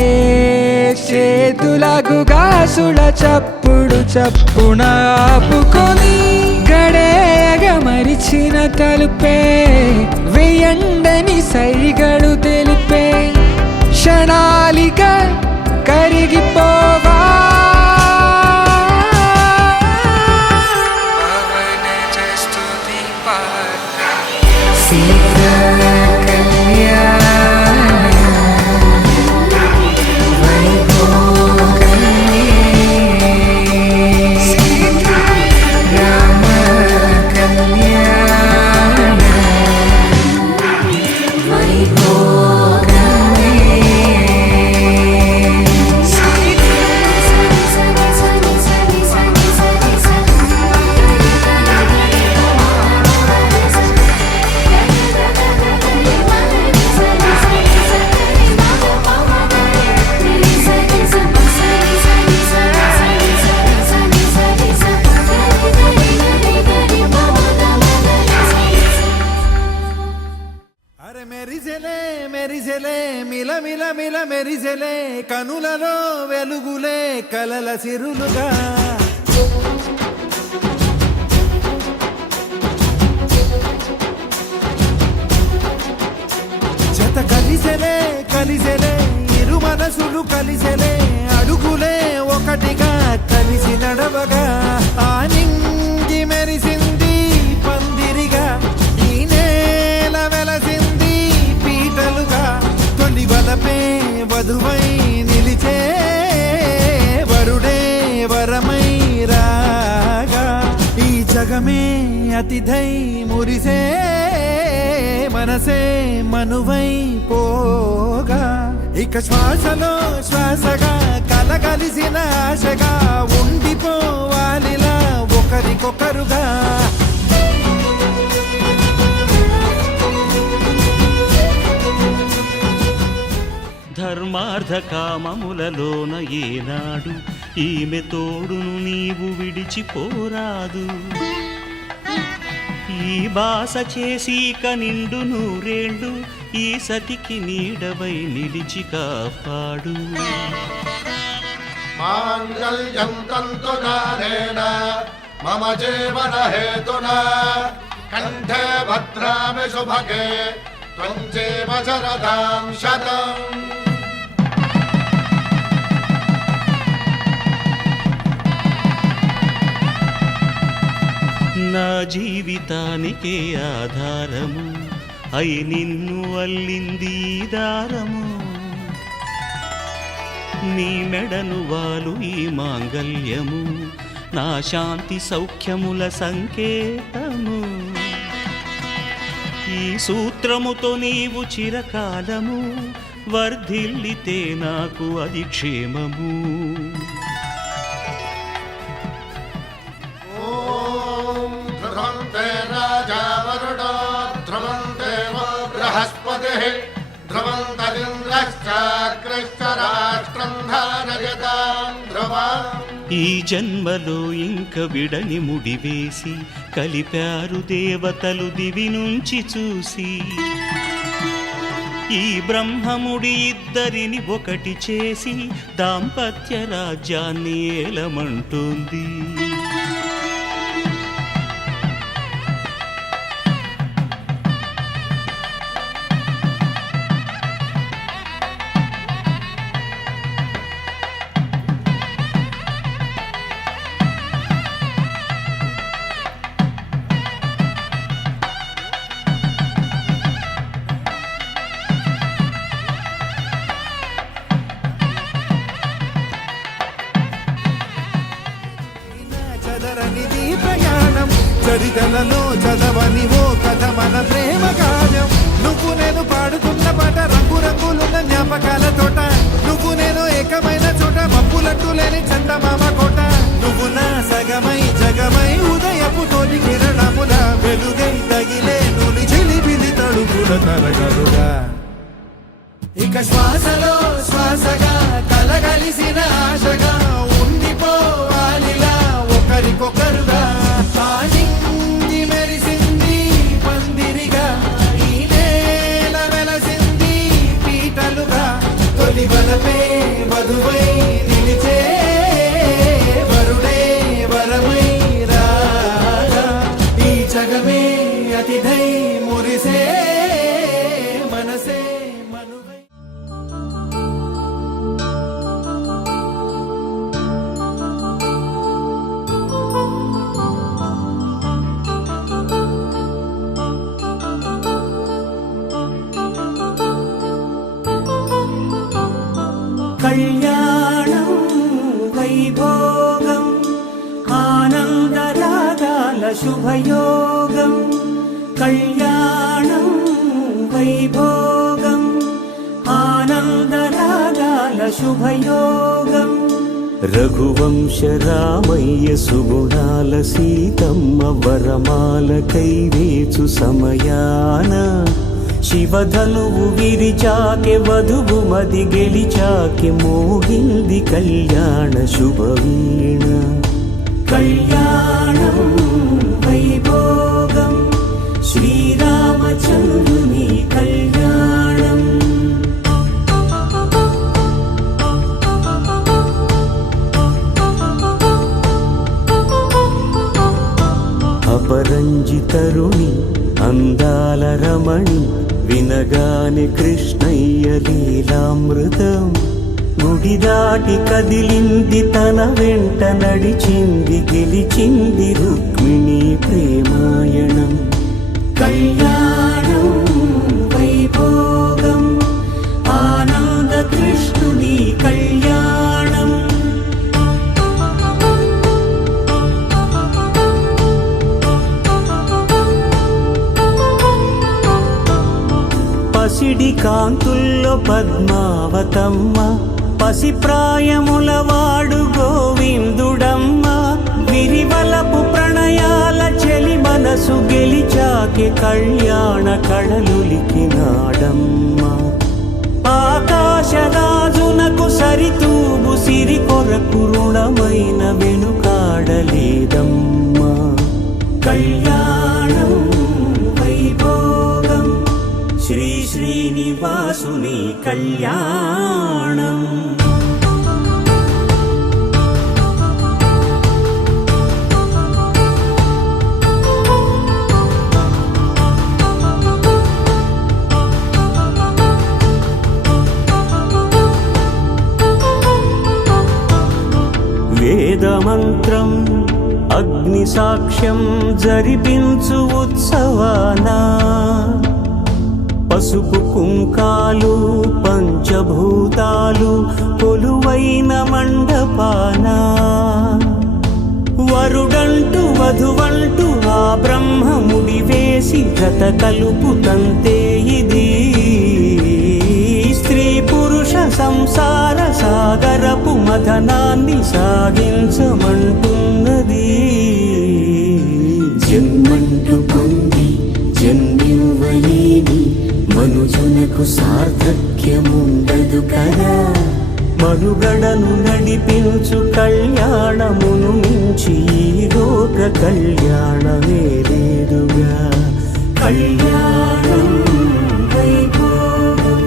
చేతులకు గాసుల చప్పుడు చప్పున ఆపుకొని గడేగ మరిచిన తలుపే వెయ్యండని సైగడు తెలిపే క్షణాలిక కరిగిపోవా మెరిసెలే కనులలో వెలుగులే కలల సిరులుగా జత కలిసెలే ఇరు మనసులు కలిసెలే అడుగులే ఒకటిగా కలిసి నడవగా ఆ నింగి మెరిసింది పందిరిగా ఈ నేల వెలసింది పీటలుగా తొలి వలపే వధువై నిలిచే వరుడే వరమై రాగా ఈ జగమే అతిథై మురిసే మనసే మనువై పోగా ఇక శ్వాసలో శ్వాసగా కలగలిసిన ఆశగా ఉండిపోవాలిలా ఒకరికొకరుగా ధర్మార్థ కామములలోన ఏనాడు ఈమె తోడును నీవు విడిచిపోరాదు ఈ బాస చేసి కనిండు నూరేళ్ళు ఈ సతికి నీడవై నిలిచి కాపాడు మాంగళ్యం తంతునానేన మమ జీవన హేతునా కంఠే భద్రామి శుభగే త్వం జీవ శరదాం శతం. నా జీవితానికే ఆధారము అయి నిన్ను అల్లింది దారము నీ మెడను వాలు ఈ మాంగళ్యము నా శాంతి సౌఖ్యముల సంకేతము ఈ సూత్రముతో నీవు చిరకాలము వర్ధిల్లితే నాకు అది క్షేమము. ఈ జన్మలో ఇంక విడని ముడివేసి కలిపారు దేవతలు దివి నుంచి చూసి ఈ బ్రహ్మముడి ఇద్దరిని ఒకటి చేసి దాంపత్య రాజ్యాన్ని ఏలమంటుంది. చదరనిది ప్రయాణం చరితలలో చదవని ఓ కథ మన ప్రేమ కావ్యం. నువ్వు నేను పాడుతున్న పాట రంగు రంగులున్న జ్ఞాపకాల తోట. నువ్వు నేను ఏకమైన చోట మప్పులట్టు లేని చందమామ కోట. నువ్వు నా సగమై జగమై ఉదయపు తోలి కిరణముల వెలుగై తగిలే నులి చిలిపిలి తడుపుల తరగలుగా. ఇక శ్వాసలో శ్వాసగా కలగలిసిన ఆశగా ఉండిపోవాలిలా ఒకరికొకరుగా. ఆనింగి మెరిసింది పందిరిగా ఈ నేల వెలసింది పీటలుగా. తొలి వలపే వధువై నిలిచే వరుడే వరమై రాగా. ఈ జగమే అతిథై మురిసే మనసే మనువై. కళ్యాణం వైభోగం ఆనందరాగాల శుభయోగం. కళ్యాణం వైభోగం ఆనందరాగాల శుభయోగం. రఘువంశ రామయ్య సుగుణాల సీతమ్మ వరమాల కైవేచు సమయాన. శివధనువు విరిచాకె వధువు మది గెలిచాకె మోగింది కళ్యాణ శుభవీణ. కళ్యాణం వైభోగం శ్రీరామచంద్రుని కళ్యాణం. అపరంజి తరుణి అందాల రమణి వినగానే కృష్ణయ్య లీలామృతం. గుడి దాటి కదిలింది తన వెంట నడిచింది గెలిచింది రుక్మిణి ప్రేమాయణం. కళ్యాణం వైభోగం ఆనంద కృష్ణుని కళ్యాణం. పసిడి కాంతుల్లో పద్మావతమ్మ పసిప్రాయముల వాడు గోవిందుడమ్మ. విరివలపు ప్రణయాల చెలి మనసు గెలిచాకె కళ్యాణ కళలులికినాడమ్మ. ఆకాశరాజునకు సరితూబు సిరి కొరకు రుణమైన వెనుకాడలేదమ్మా. కళ్యాణం వైభోగం శ్రీ శ్రీనివాసుని కళ్యాణం. వేదమంత్రం అగ్ని సాక్ష్యం జరిపించు ఉత్సవానా. పసుపు కుంకాలు పంచభూతాలు కొలువైన మండపానా. వరుడంటూ వధువంటూ ఆ బ్రహ్మముడి వేసి జత కలుపుతంతే ఇది. స్త్రీ పురుష సంసార సాగరపు మథనాన్ని సాగించమంటున్నది. జన్మంటూ పొంది జన్మివ్వలేని మనుజునకు సార్థక్యముండదు కదా. మనుగడను నడిపించు కళ్యాణమును మించి ఈ లోక కళ్యాణమే లేదుగా. కళ్యాణం వైభోగం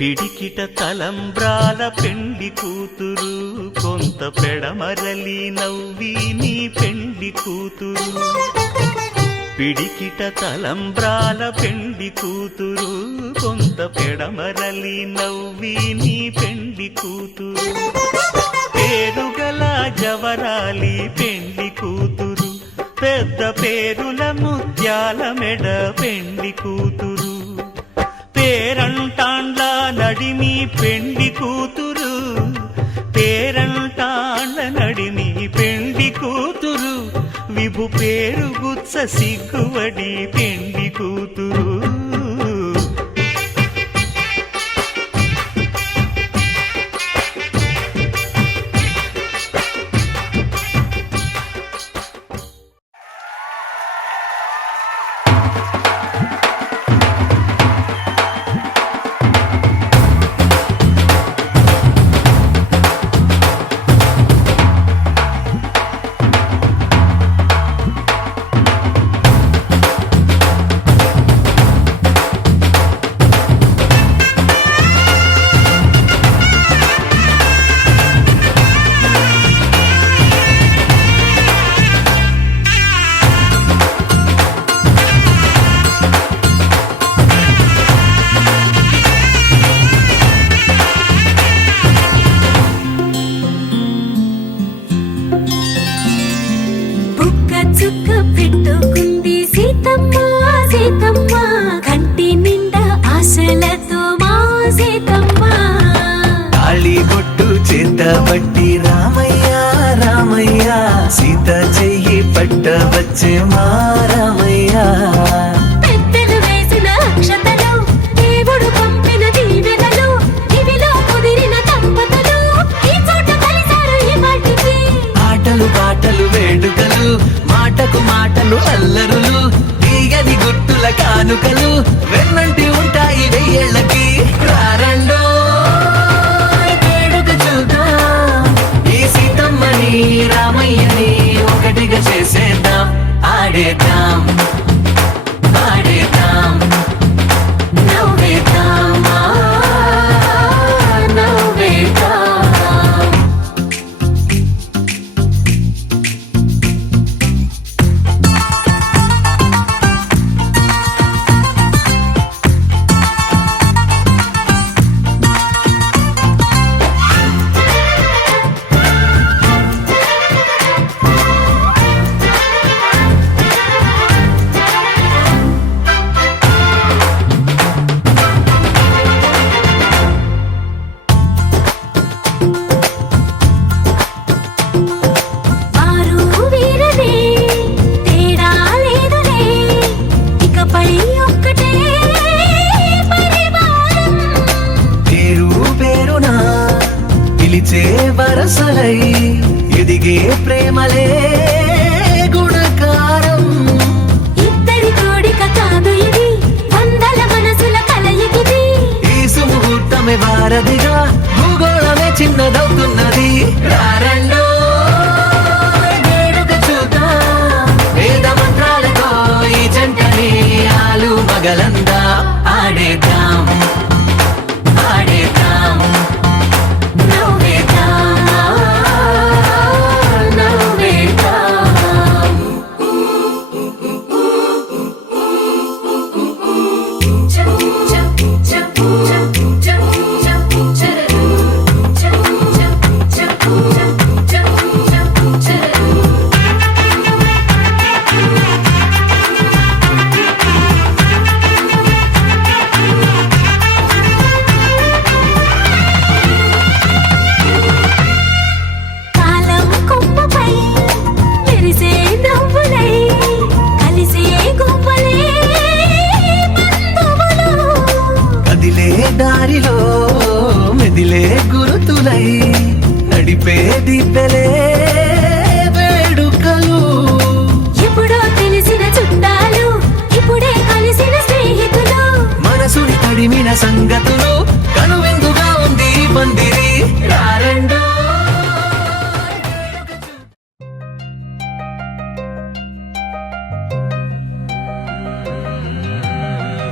పిడికిట తలంబ్రాల పెండ్లి కూతురు కొంత పెడమరలి నవ్వి నీ పెండ్లి కూతురు పిడికిట తలంబ్రాల పెండ్లి కూతురు కొంత పెడమరలి నవ్వి నీ పెండ్లి కూతురు పేరుగల జవరాలి పెండ్లి కూతురు పెద్ద పేరుల ముత్యాల మెడ పెండ్లి కూతురు పేరంటాండ్ల నడిమి పెండ్లి కూతురు పేరంటాండ్ల నడిమి పెండ్లి కూతురు విభు పేరు గుత్స సిగ్గువడి పెండ్లి కూతురు పట్టి రామయ్య రామయ్య సీత చెయ్యి పట్ట వచ్చే మా రామయ్య పెద్దలు వేసిన అక్షతలు దేవుడు పంపిన దీవెనలు ఇవిలో కుదిరిన దంపతులు ఈ చోట కలిసారు ఈ వాటికి ఆటలు పాటలు వేడుకలు మాటకు మాటలు అల్లరులు తీయని గుట్టుల కానుకలు వెన్నంటి ఉంటాయి వెయ్యేళ్ళకి రారండో రామయ్యని ఒకటిగా చేసేద్దాం ఆడేద్దాం ఆడేద్దాం నవ్వేద్దాం నవ్వేద్దాం వరసలై ఎదిగే ప్రేమలే గుణకారం ఇద్దరి కోడిక కాదు ఇది వందల మనసుల కలయికిది ఈ సుముహూర్తమే వారధిగా భూగోళమే చిన్నదవుతున్నది రారండో వేడుక చూద్దాం వేద మంత్రాలతో ఈ జంటని ఆలు మగలందా ఆడేద్దాం ఆడేద్దాం దారిలో మెదిలే గురుతులై నడిపే దిబ్బెలే వేడుకలు ఎప్పుడో తెలిసిన చుట్టాలు ఇప్పుడే కలిసిన స్నేహితులు మనసుని తడిమిన సంగతులు కనువిందుగా ఉంది పందిరి రారండో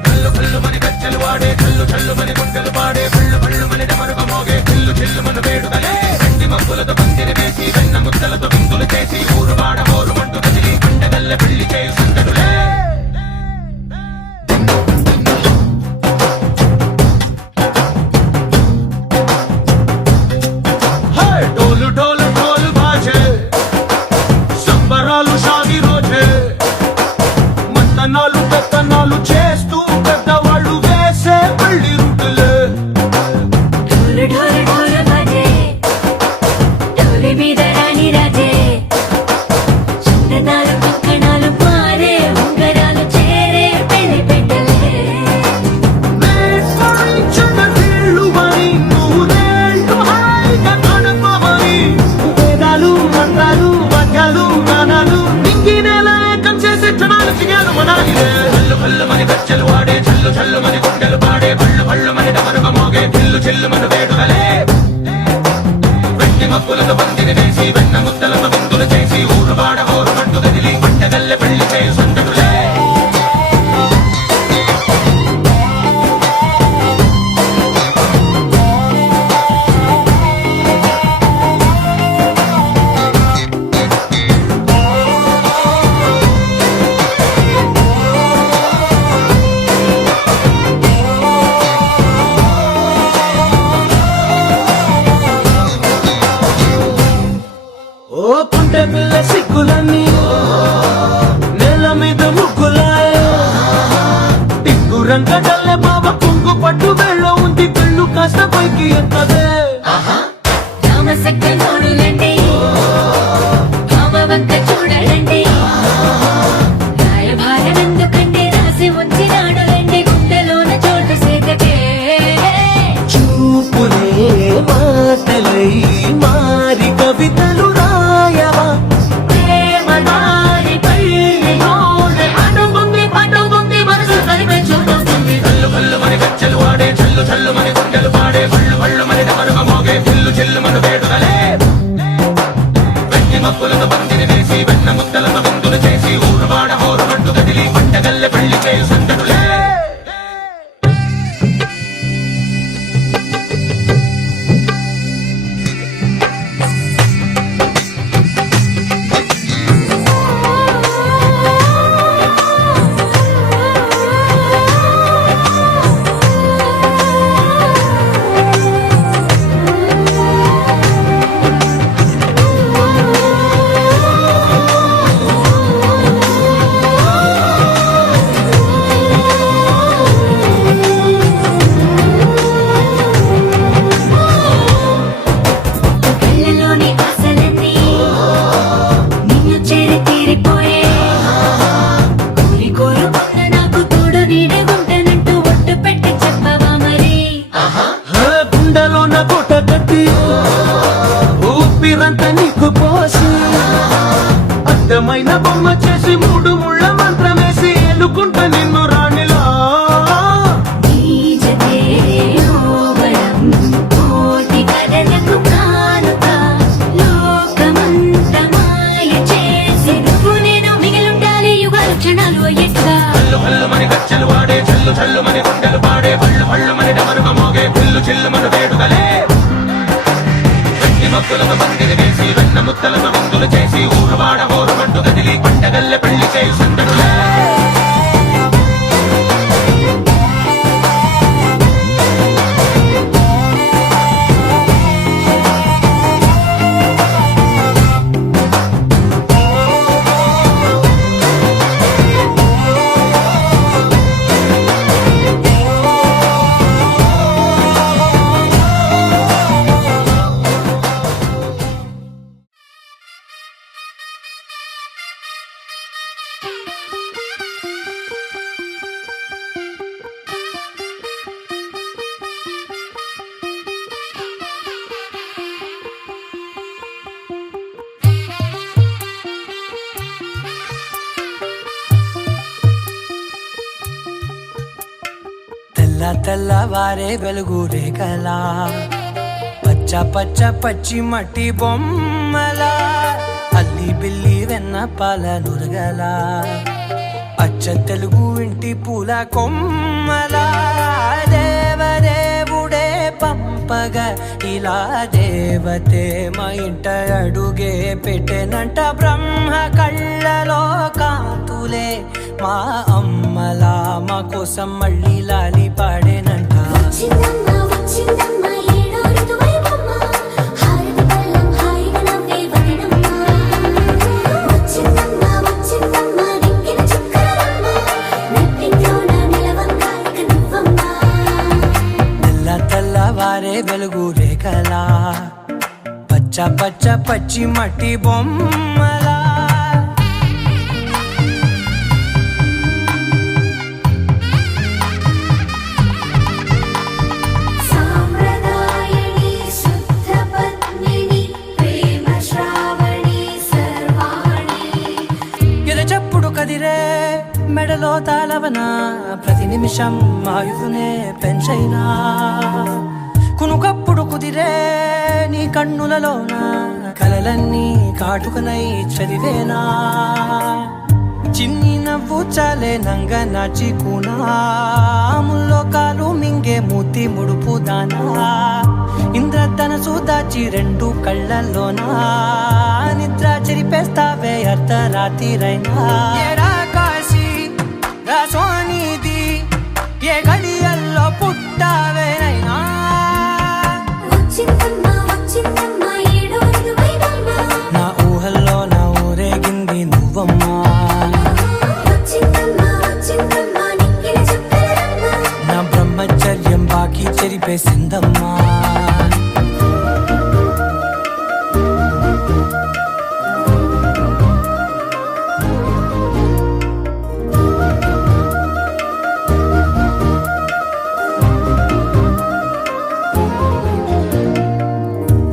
కల్లు కల్లు మని గజ్జలు వాడే కల్లు చల్లు మని గుండెలు పాడే డోలు డోలు డోలు బాజే సంబరాలు షాది రోజే మంతనాలు పెత్తనాలు చేస్తూ పెద్దవాళ్ళు వేసే పెళ్లి రూటులే ఢోలు ఢోలు ఢోలు బాజే ఢోలి మీద రాణి రాజే చందనాలు కంకణాలు మారే ఉంగరాలు చేరే పెళ్లి పెట్టలే నేర్పరించిన వీళ్ళువని నూరేళ్ళు హాయిగా గడపమని వేదాలు మంత్రాలు వాద్యాలు గానాలు ఇంగినేలా ఏకం చేసే క్షణాలు చిగాలు మనాలిలే హల్లు హల్లు మని గజ్జలు వాడే చల్లు చల్లు మని గుండెలు పాడే పళ్ళు పళ్ళు మని డమరుగ మోగే చిల్లు చిల్లు మన వేడుకలే వెండి మక్కులతో పందిరి వేసి వెన్న ముద్దలతో విందులు చేసి ఊరు వాడ హోరు మట్టు కదిలి పంటగల్లె పెళ్లి చేయి సందడులే ఓ పుంటె పిల్ల సిక్కులన్నీ నేల మీద ముగ్గులాయ టిక్కు రంగడల్లె బాబ కుంగు పట్టు వెళ్ళ ఉంది కళ్ళు కాస్త పైకి ఎత్తదే రామసక్క నోడులండి కామవంక చూడలండి రాయభారం ఎందుకండి రాసి ఉంచినాడు రండి గుండెలోన చోటు సేతకే చూపులే మాటలై మారి కవితలు రాయవా ప్రేమ దారి పల్లి నోడు అనుకుంది పట్టుకుంది మనసు కలిపే చూస్తుంది కళ్ళు కళ్ళు మని గజ్జలు వాడే చల్లు చల్లు మని గుండెలు పాడే పళ్ళు పళ్ళు మని డమరుగ మోగే చిల్లు చిల్లు మన వేడుకలే వెండి మక్కులతో పందిరి వేసి వెన్న ముద్దలతో విందులు చేసి ఊరు వాడ హోరు మట్టు కదిలి పంటగల్లె పెళ్లి చేయి సందడులే కళ్ళలోని ఆశలన్నీ నిన్ను చేరి తీరిపోయే కోరి కోరుకున్న నాకు తోడు నీడే ఉంటానంటూ ఒట్టు పెట్టి చెప్పవా మరి గుండెలో నా కోట కట్టి ఊపిరంతా నీకు పోసి అర్థమైన బొమ్మ చేసి మూడు ముళ్ళ మంత్రమేసి ఎలుకుంటా నిన్ను రాణిలా నీజతే ఓవరం కోటి కథలకు కానుక లోకమంత మాయ చేసి నువ్వు నేను మిగిలుండాలి యుగాలు క్షణాలు అయ్యేట్టుగా హల్లు హల్లు మని గజ్జలు వాడే చల్లు చల్లు మని గుండెలు పాడే పళ్ళు పళ్ళు మని డమరుగ మోగే చిల్లు చిల్లు మన వేడుకలే వెండి మక్కులతో పందిరి వేసి వెన్న ముద్దలతో విందులు చేసి ఊరు వాడ హోరు మట్టు కదిలి పంటగల్లె పెళ్లి చేయి సందడులే తెల్లవారే వెలుగు రేఖలా పచ్చ పచ్చ పచ్చి మట్టి బొమ్మలా అల్లి బిల్లి వెన్న పాల నురగలా అచ్చ తెలుగు ఇంటి పూల కొమ్మలా దేవదేవుడే చెప్పగా ఇలా దేవతే మా ఇంట అడుగే పెట్టెనంట బ్రహ్మ కళ్ళలో కాంతులే మా అమ్మలా మా కోసం మళ్ళీ లాలి పాడేనంట వచ్చిందమ్మ వచ్చిందమ్మ ఏడో ఋతువైవమ్మ హారతి పళ్ళం హాయిగా నవ్వే వదినమ్మ వచ్చిందమ్మ వచ్చిందమ్మ దిక్కిన చుక్కలమ్మ నెట్టింట్లోన నిలవంగా ఇక నువ్వమ్మ తెల్ల తెల్లవారే వెలుగు రేఖలా పచ్చ పచ్చ పచ్చి మట్టి బొమ్మలా సాంప్రదాయని శుద్ధ పద్మిని ప్రేమ శ్రావణి సర్వాణి ఎరచప్పుడు కదిరే మెడలో తాళవన ప్రతి నిమిషం ఆయుధునే పెంచైనా కునుకప్పుడు కుదిరే నీ కన్నులలోన కలలన్నీ కాటుకనై చదివేనా చిన్ని నవ్వు చాలే నంగ నాచి కూనాముల్లో కాలు మింగే మూతి ముడుపు దానా ఇంద్రధనసు దాచి రెండు కళ్ళల్లోనా నిద్ర చెరిపేస్తావే అర్ధరాత్రిరైనా ఏడా కాశీ రాసోనిది ఏ గడియల్లో పుట్టావేనైనా వచ్చిందమ్మ వచ్చిందమ్మ ఏడో ఋతువైవమ్మ నా ఊహల్లో నా ఊరేగింది నువ్వమ్మా వచ్చిందమ్మ వచ్చిందమ్మ నిక్కిన చుక్కలమ్మ నా బ్రహ్మచర్యం బాకీ చెరిపేసిందమ్మా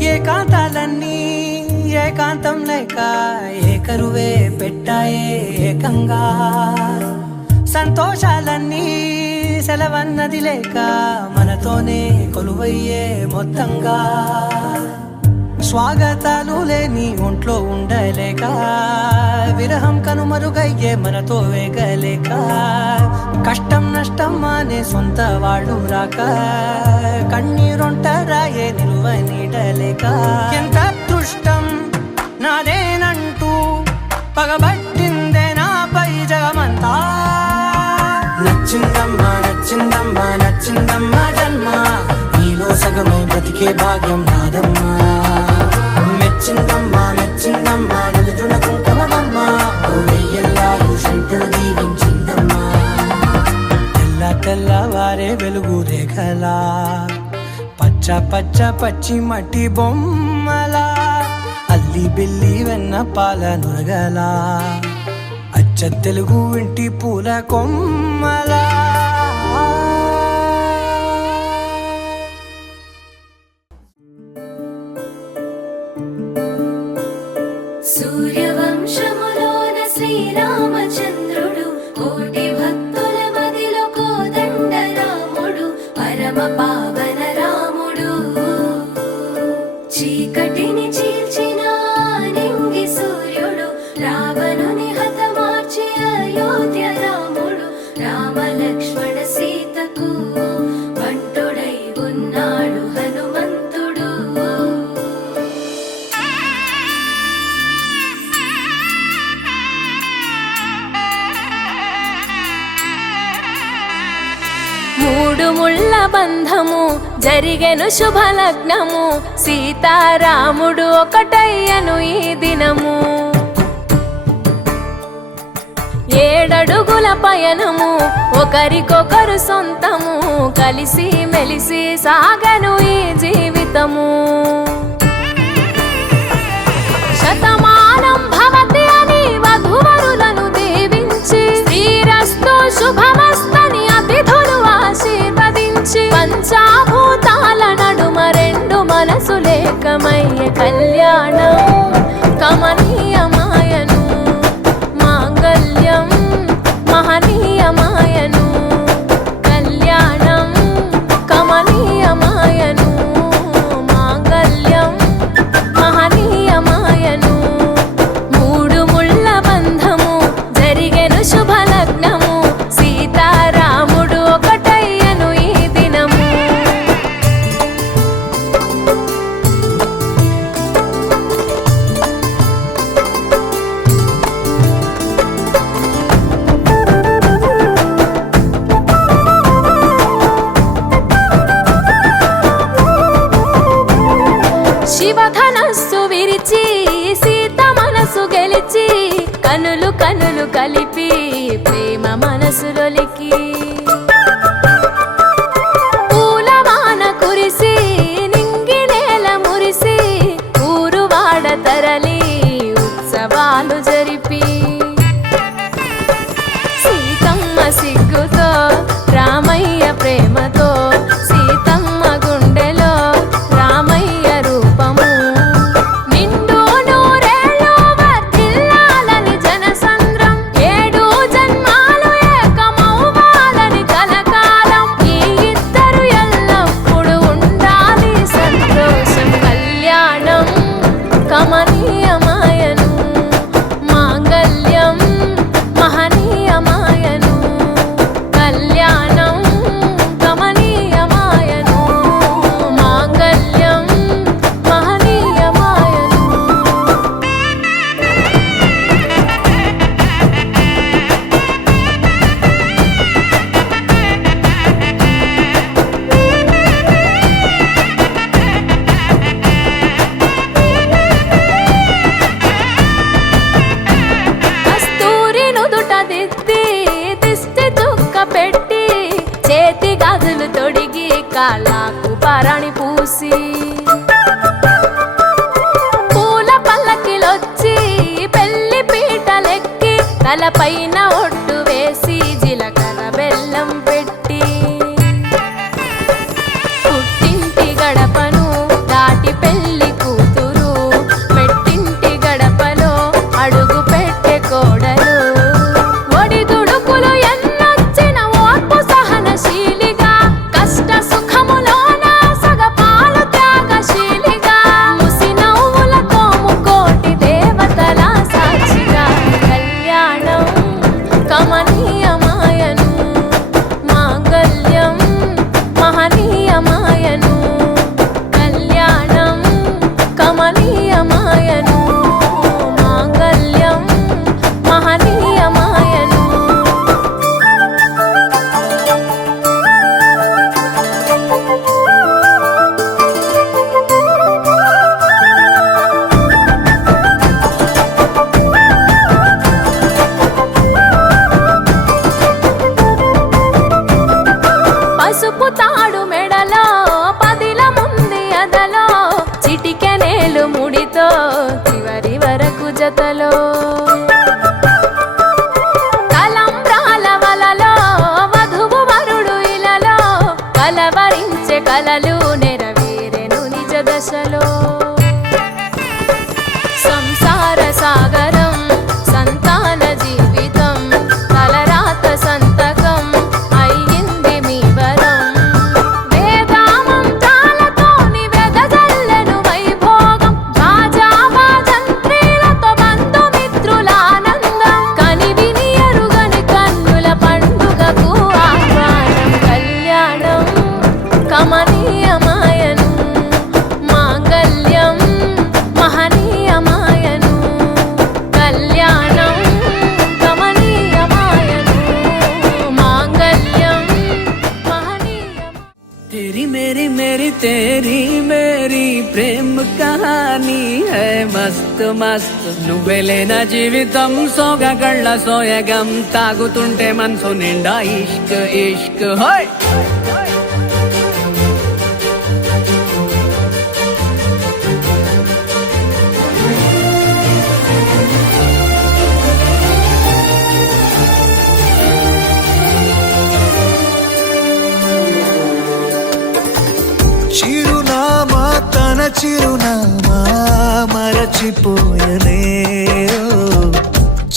ఏకాంతాలన్నీ ఏకాంతం లేక ఏకరువే పెట్టాయే ఏకంగా సంతోషాలన్నీ సెలవన్నది లేక మనతోనే కొలువయ్యే మొత్తంగా స్వాగతాలు లేని ఒంట్లో ఉండలేక విరహం కనుమరుగయ్యే మనతో వేగలేక కష్టం నష్టం అనే సొంత వాళ్ళు రాక కన్నీరొంటరాయే నిలువ నీడలేక ఎంత అదృష్టం నాదేనంటూ పగబట్టిందే నాపై జగమంతా నచ్చిందమ్మా నచ్చిందమ్మా నచ్చిందమ్మా జన్మ నీలో సగమై బ్రతికే భాగ్యం నాదమ్మా మెచ్చిందమ్మా మెచ్చిందమ్మా నిలుచున కుంకుమమ్మా వెయ్యల్లాలు శంకరు దీవించిందమ్మా తెల్ల తెల్లవారే వెలుగు రేఖలా పచ్చ పచ్చ పచ్చి మట్టి బొమ్మలా అల్లి బిల్లి వెన్న పాల నురగలా అచ్చ తెలుగు ఇంటి పూల కొమ్మలా సూర్యవంశములోన శ్రీరామచంద్రుడు కోటి భక్తుల మదిలో కోదండ రాముడు పరమ పావన రాముడు చీకటిని చీల్చిన నింగి సూర్యుడు రావణుని హతమార్చి అయోధ్య రాముడు రామ లక్ష్మణ సీతకు బంటుడై ఉన్నాడు హనుమంతుడు మూడు ముళ్ళ బంధము జరిగెను శుభలగ్నము సీతారాముడు ఒకటయ్యను ఈ దినము ఏడడుగుల పయనము ఒకరికొకరు సొంతము కలిసి మెలిసి సాగను ఈ జీవితము శతమానం భవతి అని వధువరులను దీవించి శ్రీరస్తు శుభమస్తని అతిథులు ఆశీర్వదించి పంచాభూతాల నడుమ రెండు మనసులేకమయ్యే కళ్యాణం కమనీయమాయను మాంగళ్యం మహనీయమాయను కళ్యాణం కమనీయమాయను మాంగళ్యం మహనీయమాయను మూడు ముళ్ళ బంధము జరిగెను శుభలగ్నము సీతారాముడు ఒకటయ్యను ఈ దినము మనసు విరిచి సీత మనసు గెలిచి కనులు కనులు కలిపి ప్రేమ మనసులొలికి పూలవాన కురిసి నింగి నేల మురిసి ఊరు వాడ తరలి ఉత్సవాలు జరిపి సీతమ్మ సిగ్గుతో రామయ్య ప్రేమతో సీతమ్మ గుండెలో రామయ్య రూపము నిండు నూరేళ్ళు వర్ధిల్లాలని జనసంద్రం 7 జన్మాలు ఏకమవ్వాలని కలకాలం ఈ ఇద్దరు ఎల్లప్పుడూ ఉండాలి సంతోషం కళ్యాణం కమనీయమాయను మాంగళ్యం మహనీయమాయను కళ్యాణం గమనీయమాయను మాంగళ్యం మహనీయమాయను కస్తూరి నుదుట దిద్ది దిష్టి చుక్క పెట్టి చేతి గాజులు తొడిగి కాళ్ళకు పారాణి పూసి పూల పల్లకిలొచ్చి పెళ్లి పీటలెక్కి తలపైన ఒట్టు వేసి జీలకర్ర బెల్లం పెట్టి పుట్టింటి గడపను దాటి పెళ్లి కూతురు మెట్టింటి గడపలో అడుగు పెట్టే కోడలు ఒడిదుడుకులు ఎన్నొచ్చిన ఓర్పు సహనశీలిగా కష్ట సుఖములోన సగపాలు త్యాగశీలిగా ముసి నవ్వులతో ముకోటి దేవతల సాక్షిగా కళ్యాణం కమనీయమాయను మాంగళ్యం మహనీయమాయను కళ్యాణం కమనీయమాయను మాంగళ్యం మహనీయమాయను పసుపు తాడు మెడలో పదిల ముంది అదలో చిటికెనేలు ముడితో చివరి వరకు జతలో తలంబ్రాల వలలో వధువు వరుడు ఇలలో కలవరించే కలలు నెరవేరెను నిజ దశలో సంసార సాగరం సంతాన జీవితం తలరాత సంతకం అయ్యింది మీ వరం వేదామంతాలతోని వెదజల్లెను వైభోగం భాజాభాజంత్రీలతో బంధుమిత్రుల ఆనందం కనివిని ఎరుగని కన్నుల పండుగకు ఆహ్వానం కళ్యాణం కమనీయమాయను మాంగళ్యం మహనీయమాయను కళ్యాణం గమనీయమాయను మాంగళ్యం మహనీయమాయను तेरी मेरी मेरी तेरी मेरी प्रेम कहानी है मस्त मस्त నువ్వెలేనా జీవితం సోగగళ్ళ సోయగం తాగుతుంటే మనసు నిండా ఇష్క్ ఇష్క్ హోయ్ చిరునామా తన చిరునామా మరచిపోయనే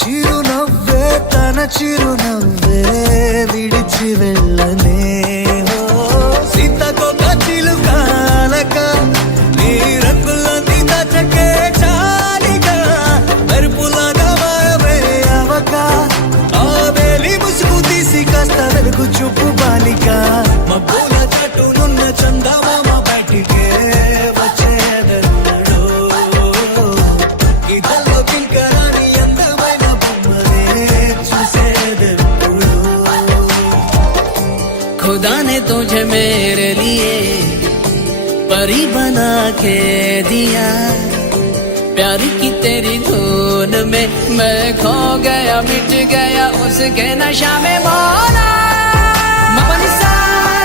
చిరునవ్వే తన చిరునవ్వే విడిచి వెళ్ళనే సీతకొక చిలుకాలక నీ రంగులన్నీ దచకే చాలిక మెరుపులాగా మాయమే అవక ఆ వేలి ముసుగు తీసి కాస్త వెలుగు చూపు బాలిక మబ్బుల చాటునున్న చందమామ బయటికే వచ్చేదన్నాడు ఇదల్లో కింకరాని అందమైన బొమ్మనే చూసేదెప్పుడు खुदा ने तुझे मेरे लिए परी बना के दिया प्यार की तेरी धुन में मैं खो गया मिट गया उसके नशा में मौला मपनी सा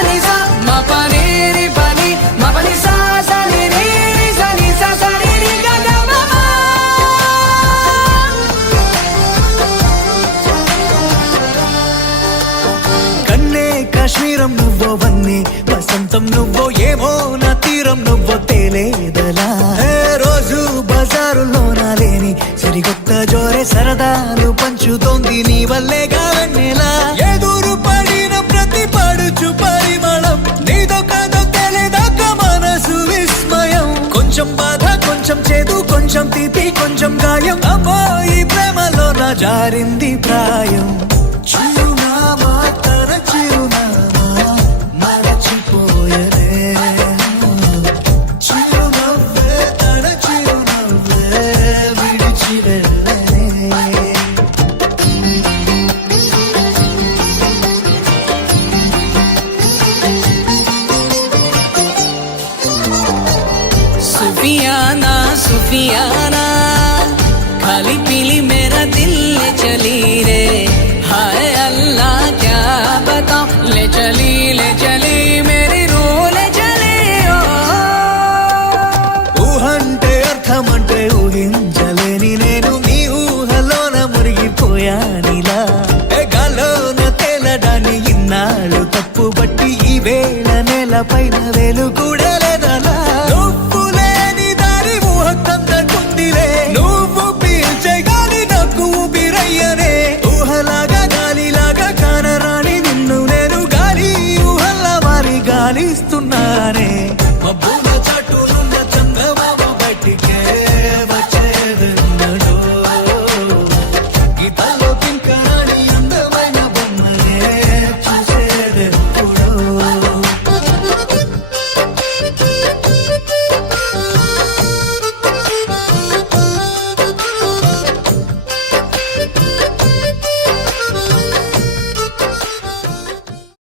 नी सा मपनी री पनी मपनी सा सा नी री री सा नी सा सा री री गा गा मा मा కన్నే కాశ్మీరం నువ్వో వన్నే వసంతం నువ్వో ఏమో నా తీరం నువ్వో తేలేదలా ఏ రోజు బజారులో నా లేని సరికొత్త జోరే సరదాలు పంచుతోంది నీ వల్లేగా వెన్నెలా ఎదురు పడిన ప్రతి పడుచు పరిమళం నీదో కాదో తెలియదాకా మనసు విస్మయం కొంచెం బాధ కొంచెం చేదు కొంచెం తీపి కొంచెం గాయం అమ్మో ఈ ప్రేమలో నా జారింది ప్రాయం చిరునామా తన చిరునామా మరచిపోయలే చిరునవ్వే తన చిరునవ్వే విడిచి వెళ్ళలే सुफियाना सुफियाना खाली पीली मेरा दिल ले चली रे हाय अल्लाह क्या बताऊं ले चली मेरी रूह ले चली ओ ఊహంటే అర్థమంటే ఊహించలేని నేను నీ ఊహలోన మురిగిపోయానిలా గాల్లోన తేలడాన్ని ఇన్నాళ్ళు తప్పు బట్టి ఈ వేళ నేల పైన వేలు కూడా లేదలా నువ్వు లేని దారి ఊహ కందకుందిలే నువ్వు పీల్చే గాలి నాకు ఊపిరయ్యనే ఊహలాగా గాలిలాగా కానరాని నిన్ను నేను గాలి ఊహల్లా మారి గాలిస్తున్నానే మబ్బుల చాటులున్న చందమామ బయటికే వచ్చేదన్నడో గీతాల్లో కింకరాని అందమైన బొమ్మనే చూసేదెప్పుడో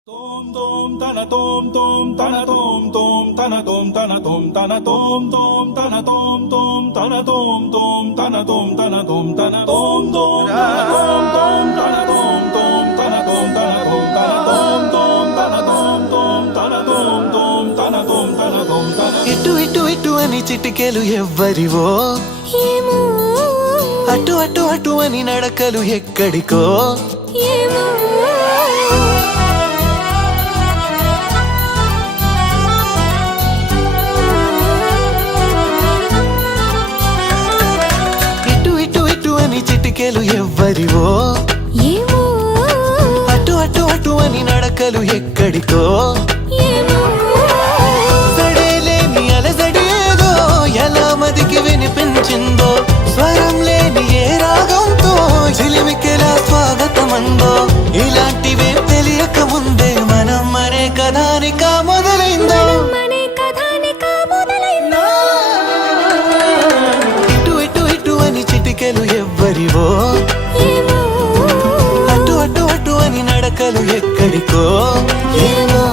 Tom tom tana tom tom tana tom tom tana tom tana tom tana tom tom tana tom tom tana tom tom tana tom tana tom tana tom tom tana tom tom tana tom tom tana tom tana tom tana tom tom tana tom tom tana tom tom tana tom tana tom tana ఇటు ఇటు ఇటు అని చిటికెలు ఎవ్వరివో ఏమో అటు అటు అటు అని నడకలు ఎక్కడికో ఏమో ఇటు ఇటు ఇటు అని చిటికెలు ఎవ్వరివో ఏమో అటు అటు అటు అని నడకలు ఎక్కడికో ఏమో సడేలేని అలజడేదో ఎలా మదికి వినిపించిందో స్వరం లేని ఏ రాగంతో చిలిమికెలా స్వాగతమందో ఇలాంటివే తెలియక ముందే మనం మరే కథానిక మొదలైందో మనే కథానిక మొదలైందో ఇటు ఇటు ఇటు అని చిటికెలు ఎవ్వరివో ఏమో అటు అటు అటు అని నడకలు ఎక్కడికో ఏమో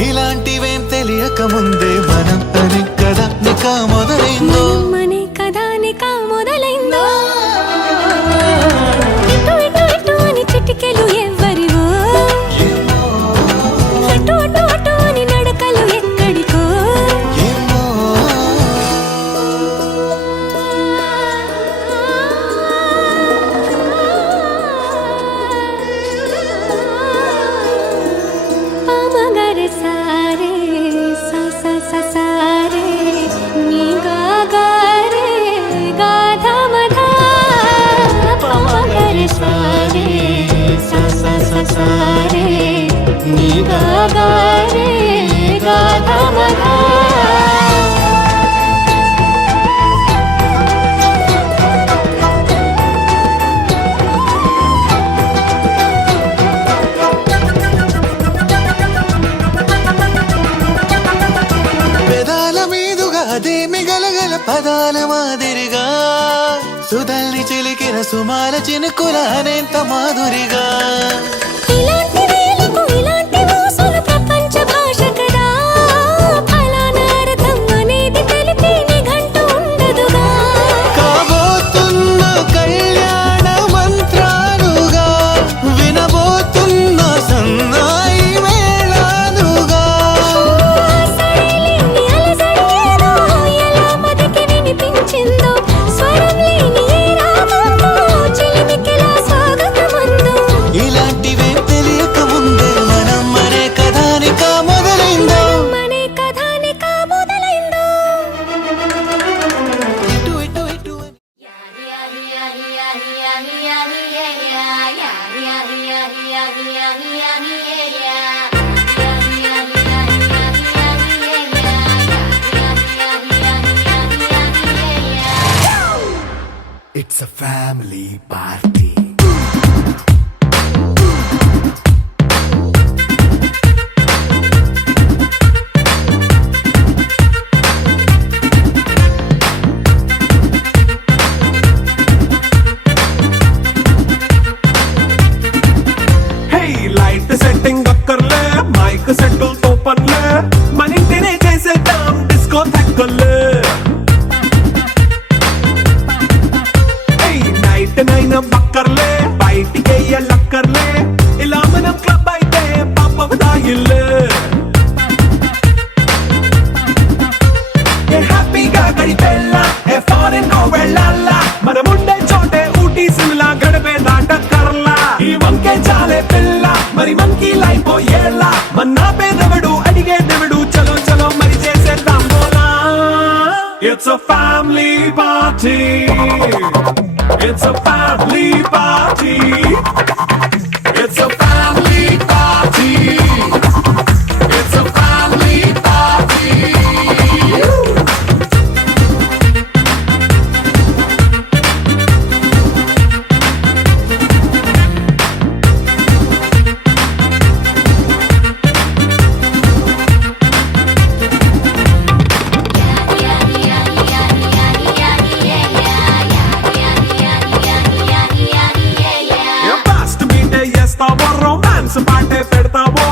ఇలాంటివేం తెలియక ముందే మనం అనే కదా నికా మొదలైందో మనే కథా నికా మొదలైందో ఇటు ఇటు ఇటు అని చిటికెలు ఎవ్వరివో అటు అటు అటు అని నడకలు ఎక్కడికో ఏమో పామగర సారే సా సా సా సారే నీ గా గా రే గా ధ మ ధ పామగర సారే సా సా సా సారే నీ గా గా రే గా ధ మ ధ పెదాల మీదుగా అదే మిగలగల పదాల మాదిరిగా సుధల్ని చిలికిన సుమాల చినుకుల అనేంత మాధురిగా ఇలాంటి వేలకు ఇలాంటి మోసులు ప్రపంచ భాష కదా ఫలానా అర్థం అనేది తెలిపే నిఘంటు ఉండదుగా కాబోతున్న కళ్యాణ మంత్రాలుగా వినబోతున్న సన్నాయి మేళాలుగా సరేలేని అలసడి ఏదో ఎలా మదికి వినిపించిందో స్వరం లేని ఏ రాగంతో చిలిమికిలా స్వాగతమందో ఇలాంటివే తెలియక ముందే మనం మరే కథానిక మొదలైందో మనే కథానిక మొదలైందో ఇటు ఇటు ఇటు It's a family party. Hey light setting అక్కర్లే మైక్ సెట్టుల్ తో పర్లే మన ఇంటినే చేసేద్దాం డిస్కో థక్కర్లే నైట్ నైన్ బక్కర్లే బయటికి లక్కర్లే ఇలా మనం క్లబ్ అయితే పాపం దాయిల్లే హ్యాపీగా గడిపెళ్ళా ఏ ఫారెన్ కో వెళ్ళాలా మనం ఉండే చోటే ఊటీ సిమ్లా గడిపే దాటక్కర్లా ఈ వంకే చాలే పిల్ల మరి మంకీ లైఫ్ ఏళ్ళ మన్నా పేదవడు అడిగేదెవడు చలో చలో మరి చేసేద్దాం బోలా it's a family party. It's a family party. It's a family party. It's a family party. Fast meet చేస్తావో రొమాన్స్ పాటే పెడతావో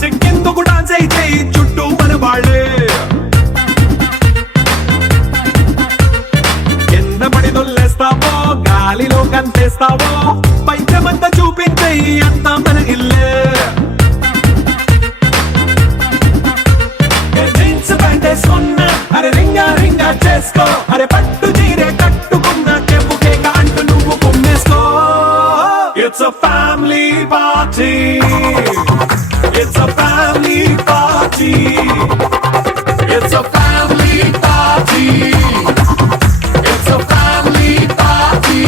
సిక్కిందుకు డాన్స్ అయితే చుట్టూ మన వాళ్ళే కింద పడి దొల్లేస్తావో గాలిలో కంటేస్తావో పైచమంతా చూపించే అంతా మన ఇల్లే జీన్స్ ప్యాంట్ వేసుకున్నా అరే రింగా రింగా చేసుకో అరే పట్టు చీరే కట్టుకున్నా చెవు కేక అంటూ నువ్వు కుమ్మేసుకో It's a family party. It's a family party. It's a family party. It's a family party.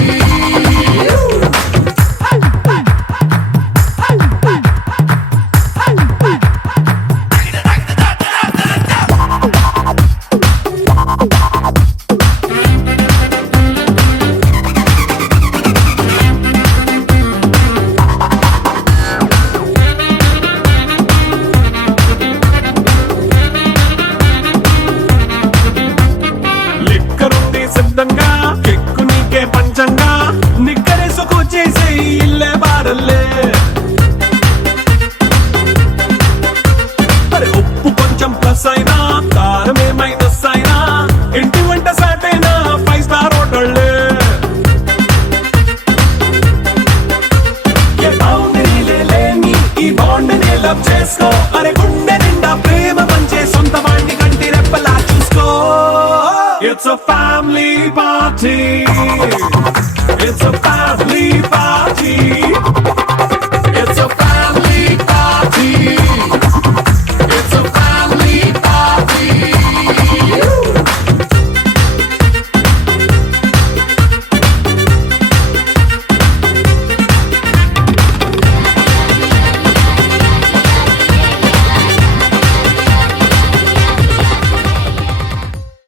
చేసుకో అరే గుండె నిండా ప్రేమ పంచే సొంత వాణ్ణి కంటి రెప్పలా చూసుకో. It's a family party. It's a family